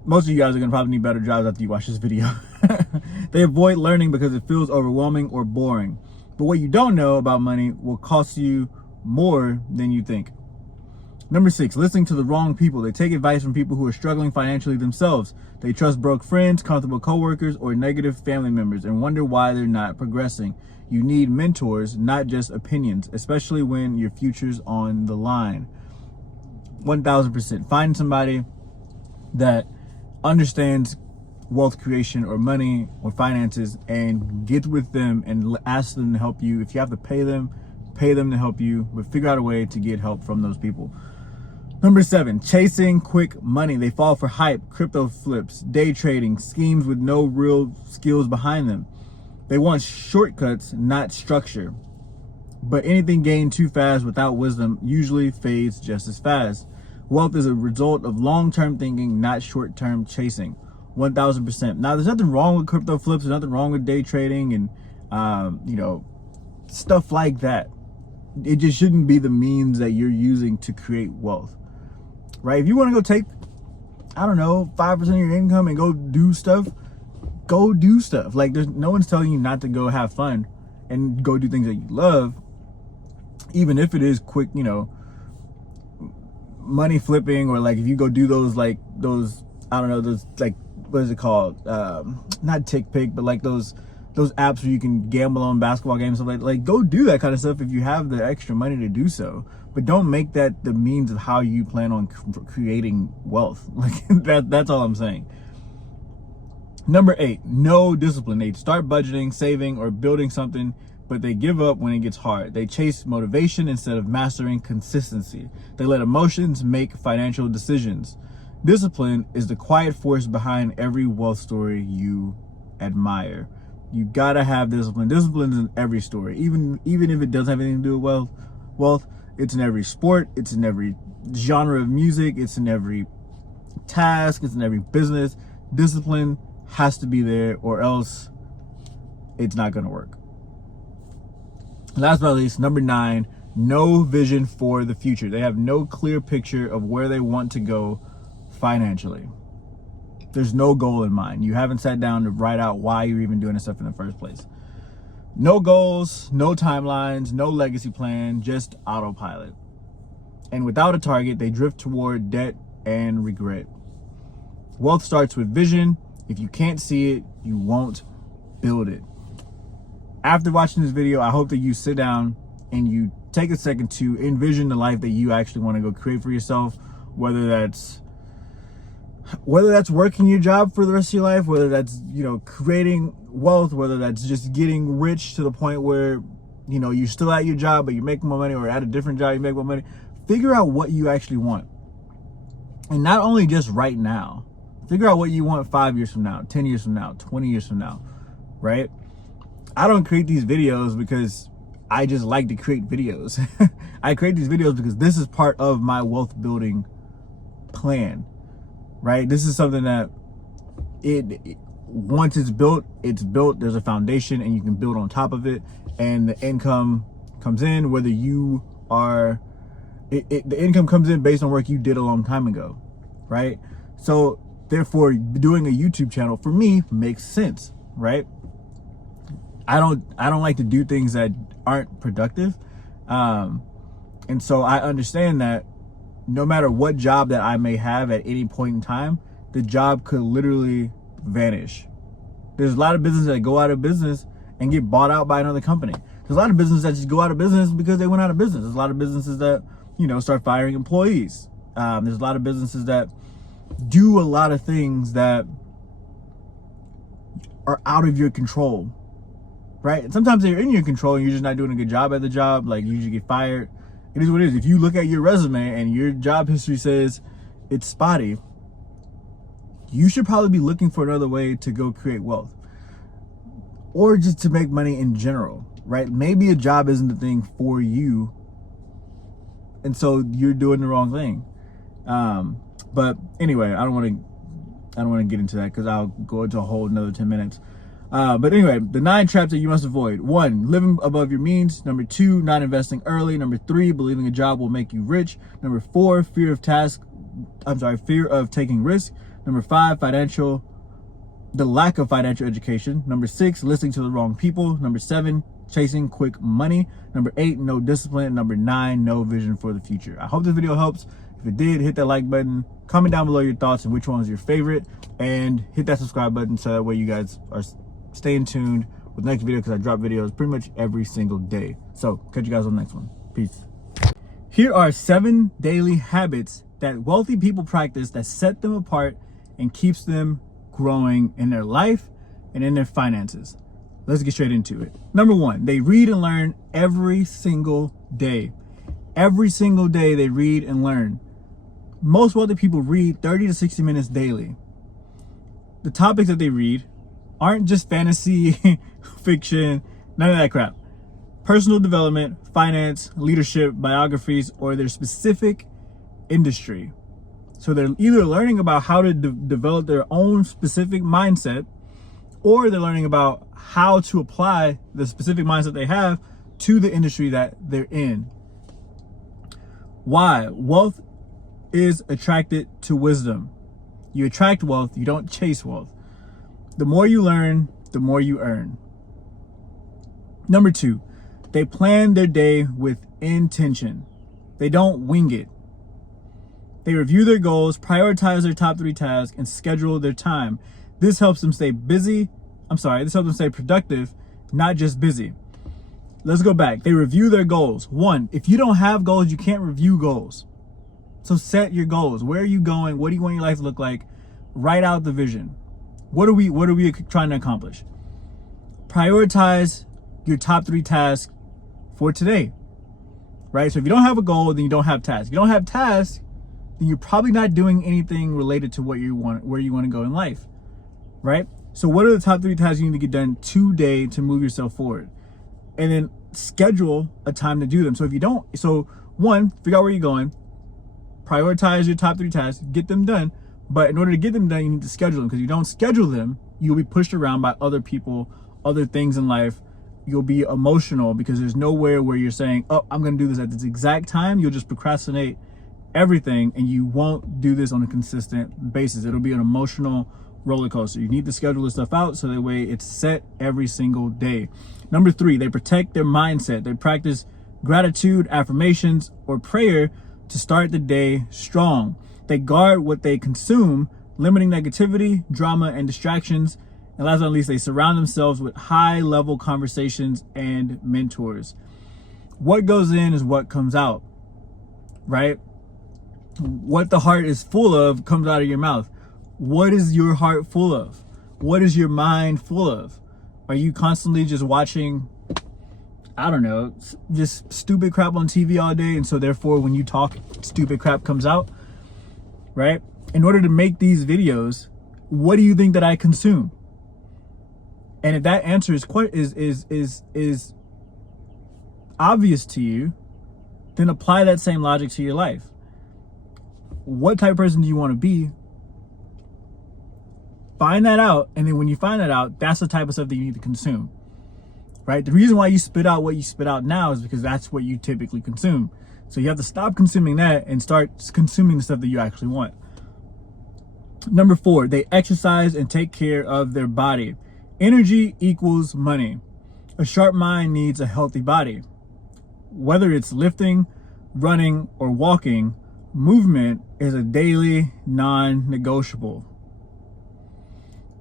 Most of you guys are going to probably need better jobs after you watch this video. They avoid learning because it feels overwhelming or boring. But what you don't know about money will cost you more than you think. Number 6, listening to the wrong people. They take advice from people who are struggling financially themselves. They trust broke friends, comfortable coworkers, or negative family members and wonder why they're not progressing. You need mentors, not just opinions, especially when your future's on the line. 1000%. Find somebody that understands wealth creation or money or finances and get with them and ask them to help you. If you have to pay them to help you, but figure out a way to get help from those people. Number 7, chasing quick money. They fall for hype, crypto flips, day trading, schemes with no real skills behind them. They want shortcuts, not structure. But anything gained too fast without wisdom usually fades just as fast. Wealth is a result of long-term thinking, not short-term chasing. 1000%. Now, there's nothing wrong with crypto flips. There's nothing wrong with day trading and, stuff like that. It just shouldn't be the means that you're using to create wealth, right? If you want to go take, 5% of your income and go do stuff. Like, there's no one's telling you not to go have fun and go do things that you love, even if it is quick, money flipping, or like if you go do those what is it called? Not tick pick, but like those apps where you can gamble on basketball games, stuff like go do that kind of stuff if you have the extra money to do so. But don't make that the means of how you plan on creating wealth. Like that's all I'm saying. Number 8, no discipline. They start budgeting, saving, or building something, but they give up when it gets hard. They chase motivation instead of mastering consistency. They let emotions make financial decisions. Discipline is the quiet force behind every wealth story you admire. You gotta have discipline. Discipline is in every story, even if it doesn't have anything to do with wealth. It's in every sport. It's in every genre of music. It's in every task. It's in every business. Discipline has to be there, or else it's not gonna work. Last but not least, number 9, no vision for the future. They have no clear picture of where they want to go financially. There's no goal in mind. You haven't sat down to write out why you're even doing this stuff in the first place. No goals, no timelines, no legacy plan, just autopilot. And without a target, they drift toward debt and regret. Wealth starts with vision. If you can't see it, you won't build it. After watching this video, I hope that you sit down and you take a second to envision the life that you actually want to go create for yourself, whether that's working your job for the rest of your life, whether that's, creating wealth, whether that's just getting rich to the point where, you're still at your job, but you're making more money, or at a different job, you make more money. Figure out what you actually want. And not only just right now, figure out what you want 5 years from now, 10 years from now, 20 years from now, right? I don't create these videos because I just like to create videos. I create these videos because this is part of my wealth building plan, right? This is something that once it's built, there's a foundation and you can build on top of it, and the income comes in, whether you are, the income comes in based on work you did a long time ago, right? So therefore, doing a YouTube channel for me makes sense, right? I don't like to do things that aren't productive. And so I understand that no matter what job that I may have at any point in time, the job could literally vanish. There's a lot of businesses that go out of business and get bought out by another company. There's a lot of businesses that just go out of business because they went out of business. There's a lot of businesses that, start firing employees. There's a lot of businesses that do a lot of things that are out of your control. Right? And sometimes they're in your control and you're just not doing a good job at the job. Like, you usually get fired. It is what it is. If you look at your resume and your job history says it's spotty, you should probably be looking for another way to go create wealth, or just to make money in general, right? Maybe a job isn't the thing for you, and so you're doing the wrong thing. But anyway, I don't want to get into that because I'll go into a whole another 10 minutes. But anyway, the 9 traps that you must avoid. 1, living above your means. Number 2, not investing early. Number 3, believing a job will make you rich. Number 4, fear of taking risk. Number 5, the lack of financial education. Number 6, listening to the wrong people. Number 7, chasing quick money. Number 8, no discipline. Number 9, no vision for the future. I hope this video helps. If it did, hit that like button, comment down below your thoughts and which one was your favorite, and hit that subscribe button so that way you guys are staying tuned with the next video, because I drop videos pretty much every single day. So catch you guys on the next one. Peace. Here are 7 daily habits that wealthy people practice that set them apart and keeps them growing in their life and in their finances. Let's get straight into it. Number 1, they read and learn every single day. Every single day they read and learn. Most wealthy people read 30 to 60 minutes daily. The topics that they read aren't just fantasy, fiction, none of that crap. Personal development, finance, leadership, biographies, or their specific industry. So they're either learning about how to develop their own specific mindset, or they're learning about how to apply the specific mindset they have to the industry that they're in. Why? Wealth is attracted to wisdom. You attract wealth, you don't chase wealth. The more you learn, the more you earn. Number 2, they plan their day with intention. They don't wing it. They review their goals, prioritize their top 3 tasks, and schedule their time. This helps them stay this helps them stay productive, not just busy. Let's go back. They review their goals. 1, if you don't have goals, you can't review goals. So set your goals. Where are you going? What do you want your life to look like? Write out the vision. What are we trying to accomplish? Prioritize your top 3 tasks for today, right? So if you don't have a goal, then you don't have tasks. If you don't have tasks, then you're probably not doing anything related to what you want, where you want to go in life, right? So what are the top 3 tasks you need to get done today to move yourself forward? And then schedule a time to do them. So if you don't, so 1, figure out where you're going, prioritize your top 3 tasks, get them done. But in order to get them done, you need to schedule them, because if you don't schedule them, you'll be pushed around by other people, other things in life. You'll be emotional because there's nowhere where you're saying, oh, I'm going to do this at this exact time. You'll just procrastinate everything, and you won't do this on a consistent basis. It'll be an emotional roller coaster. You need to schedule this stuff out so that way it's set every single day. Number 3, they protect their mindset. They practice gratitude, affirmations, or prayer to start the day strong. They guard what they consume, limiting negativity, drama, and distractions. And last but not least, they surround themselves with high-level conversations and mentors. What goes in is what comes out, right? What the heart is full of comes out of your mouth. What is your heart full of? What is your mind full of? Are you constantly just watching, I don't know, just stupid crap on TV all day, and so therefore when you talk, stupid crap comes out, right? In order to make these videos, what do you think that I consume? And if that answer is obvious to you, then apply that same logic to your life. What type of person do you want to be? Find that out, and then when you find that out, that's the type of stuff that you need to consume, right? The reason why you spit out what you spit out now is because that's what you typically consume. So you have to stop consuming that and start consuming the stuff that you actually want. Number 4, they exercise and take care of their body. Energy equals money. A sharp mind needs a healthy body. Whether it's lifting, running, or walking, movement is a daily non-negotiable.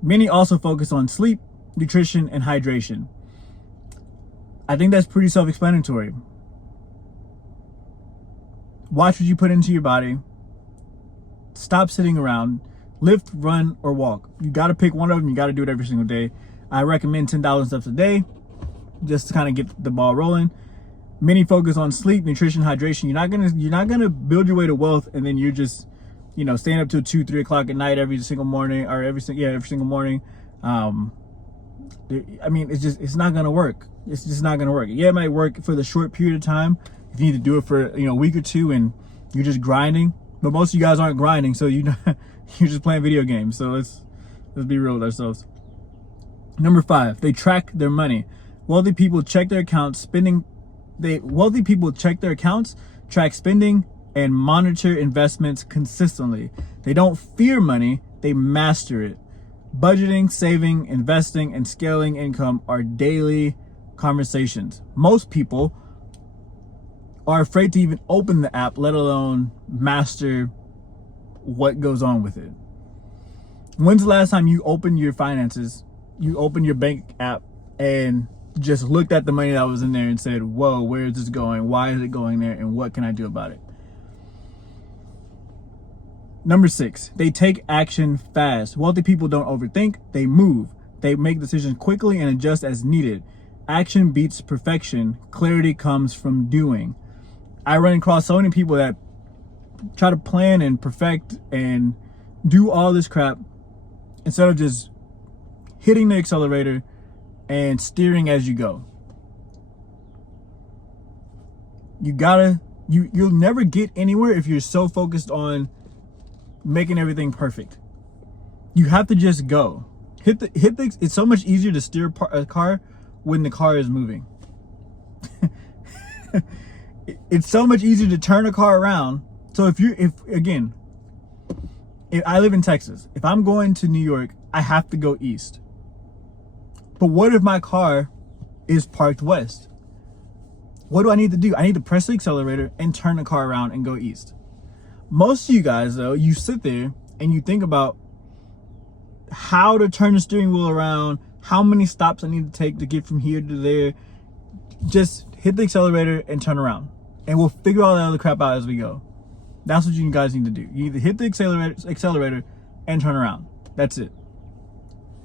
Many also focus on sleep, nutrition, and hydration. I think that's pretty self-explanatory. Watch what you put into your body. Stop sitting around. Lift, run, or walk. You got to pick one of them. You got to do it every single day. I recommend 10,000 steps a day just to kind of get the ball rolling. Many focus on sleep, nutrition, hydration. You're not gonna build your way to wealth and then you're just, staying up till 2-3 o'clock at night every single morning, or every single morning. It's not gonna work. It's just not gonna work. Yeah, it might work for the short period of time if you need to do it for a week or two and you're just grinding. But most of you guys aren't grinding, so you're just playing video games. So let's be real with ourselves. Number 5, they track their money. Wealthy people check their accounts, track spending, and monitor investments consistently. They don't fear money, they master it. Budgeting, saving, investing, and scaling income are daily conversations. Most people are afraid to even open the app, let alone master what goes on with it. When's the last time you opened your finances, you opened your bank app and just looked at the money that was in there and said, whoa, where is this going? Why is it going there? And what can I do about it? Number 6, they take action fast. Wealthy people don't overthink, they move. They make decisions quickly and adjust as needed. Action beats perfection. Clarity comes from doing. I run across so many people that try to plan and perfect and do all this crap instead of just hitting the accelerator and steering as you go. You'll never get anywhere if you're so focused on making everything perfect. You have to just go. It's so much easier to steer a car when the car is moving. It's so much easier to turn a car around. So if I live in Texas, if I'm going to New York, I have to go east. But what if my car is parked west? What do I need to do? I need to press the accelerator and turn the car around and go east. Most of you guys, though, you sit there and you think about how to turn the steering wheel around, how many stops I need to take to get from here to there. Just hit the accelerator and turn around, and we'll figure all that other crap out as we go. That's what you guys need to do. You either hit the accelerator and turn around. That's it.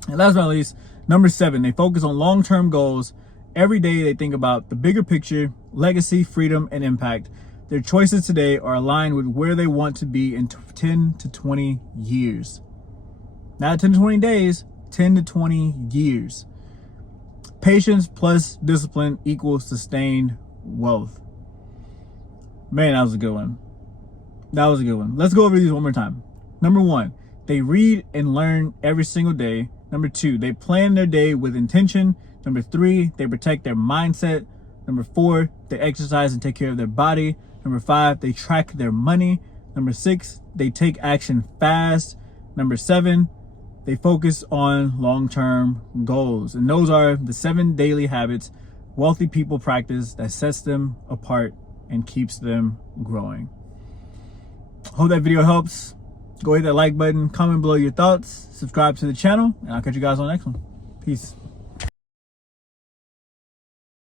And last but not least, number 7, they focus on long-term goals. Every day they think about the bigger picture, legacy, freedom, and impact. Their choices today are aligned with where they want to be in 10 to 20 years. Not 10 to 20 days, 10 to 20 years. Patience plus discipline equals sustained wealth. Man, that was a good one. That was a good one. Let's go over these one more time. Number 1, they read and learn every single day. Number 2, they plan their day with intention. Number 3, they protect their mindset. Number 4, they exercise and take care of their body. Number 5, they track their money. Number 6, they take action fast. Number 7, they focus on long-term goals. And those are the 7 daily habits wealthy people practice that sets them apart and keeps them growing. Hope that video helps. Go hit that like button, comment below your thoughts, subscribe to the channel, and I'll catch you guys on the next one. Peace.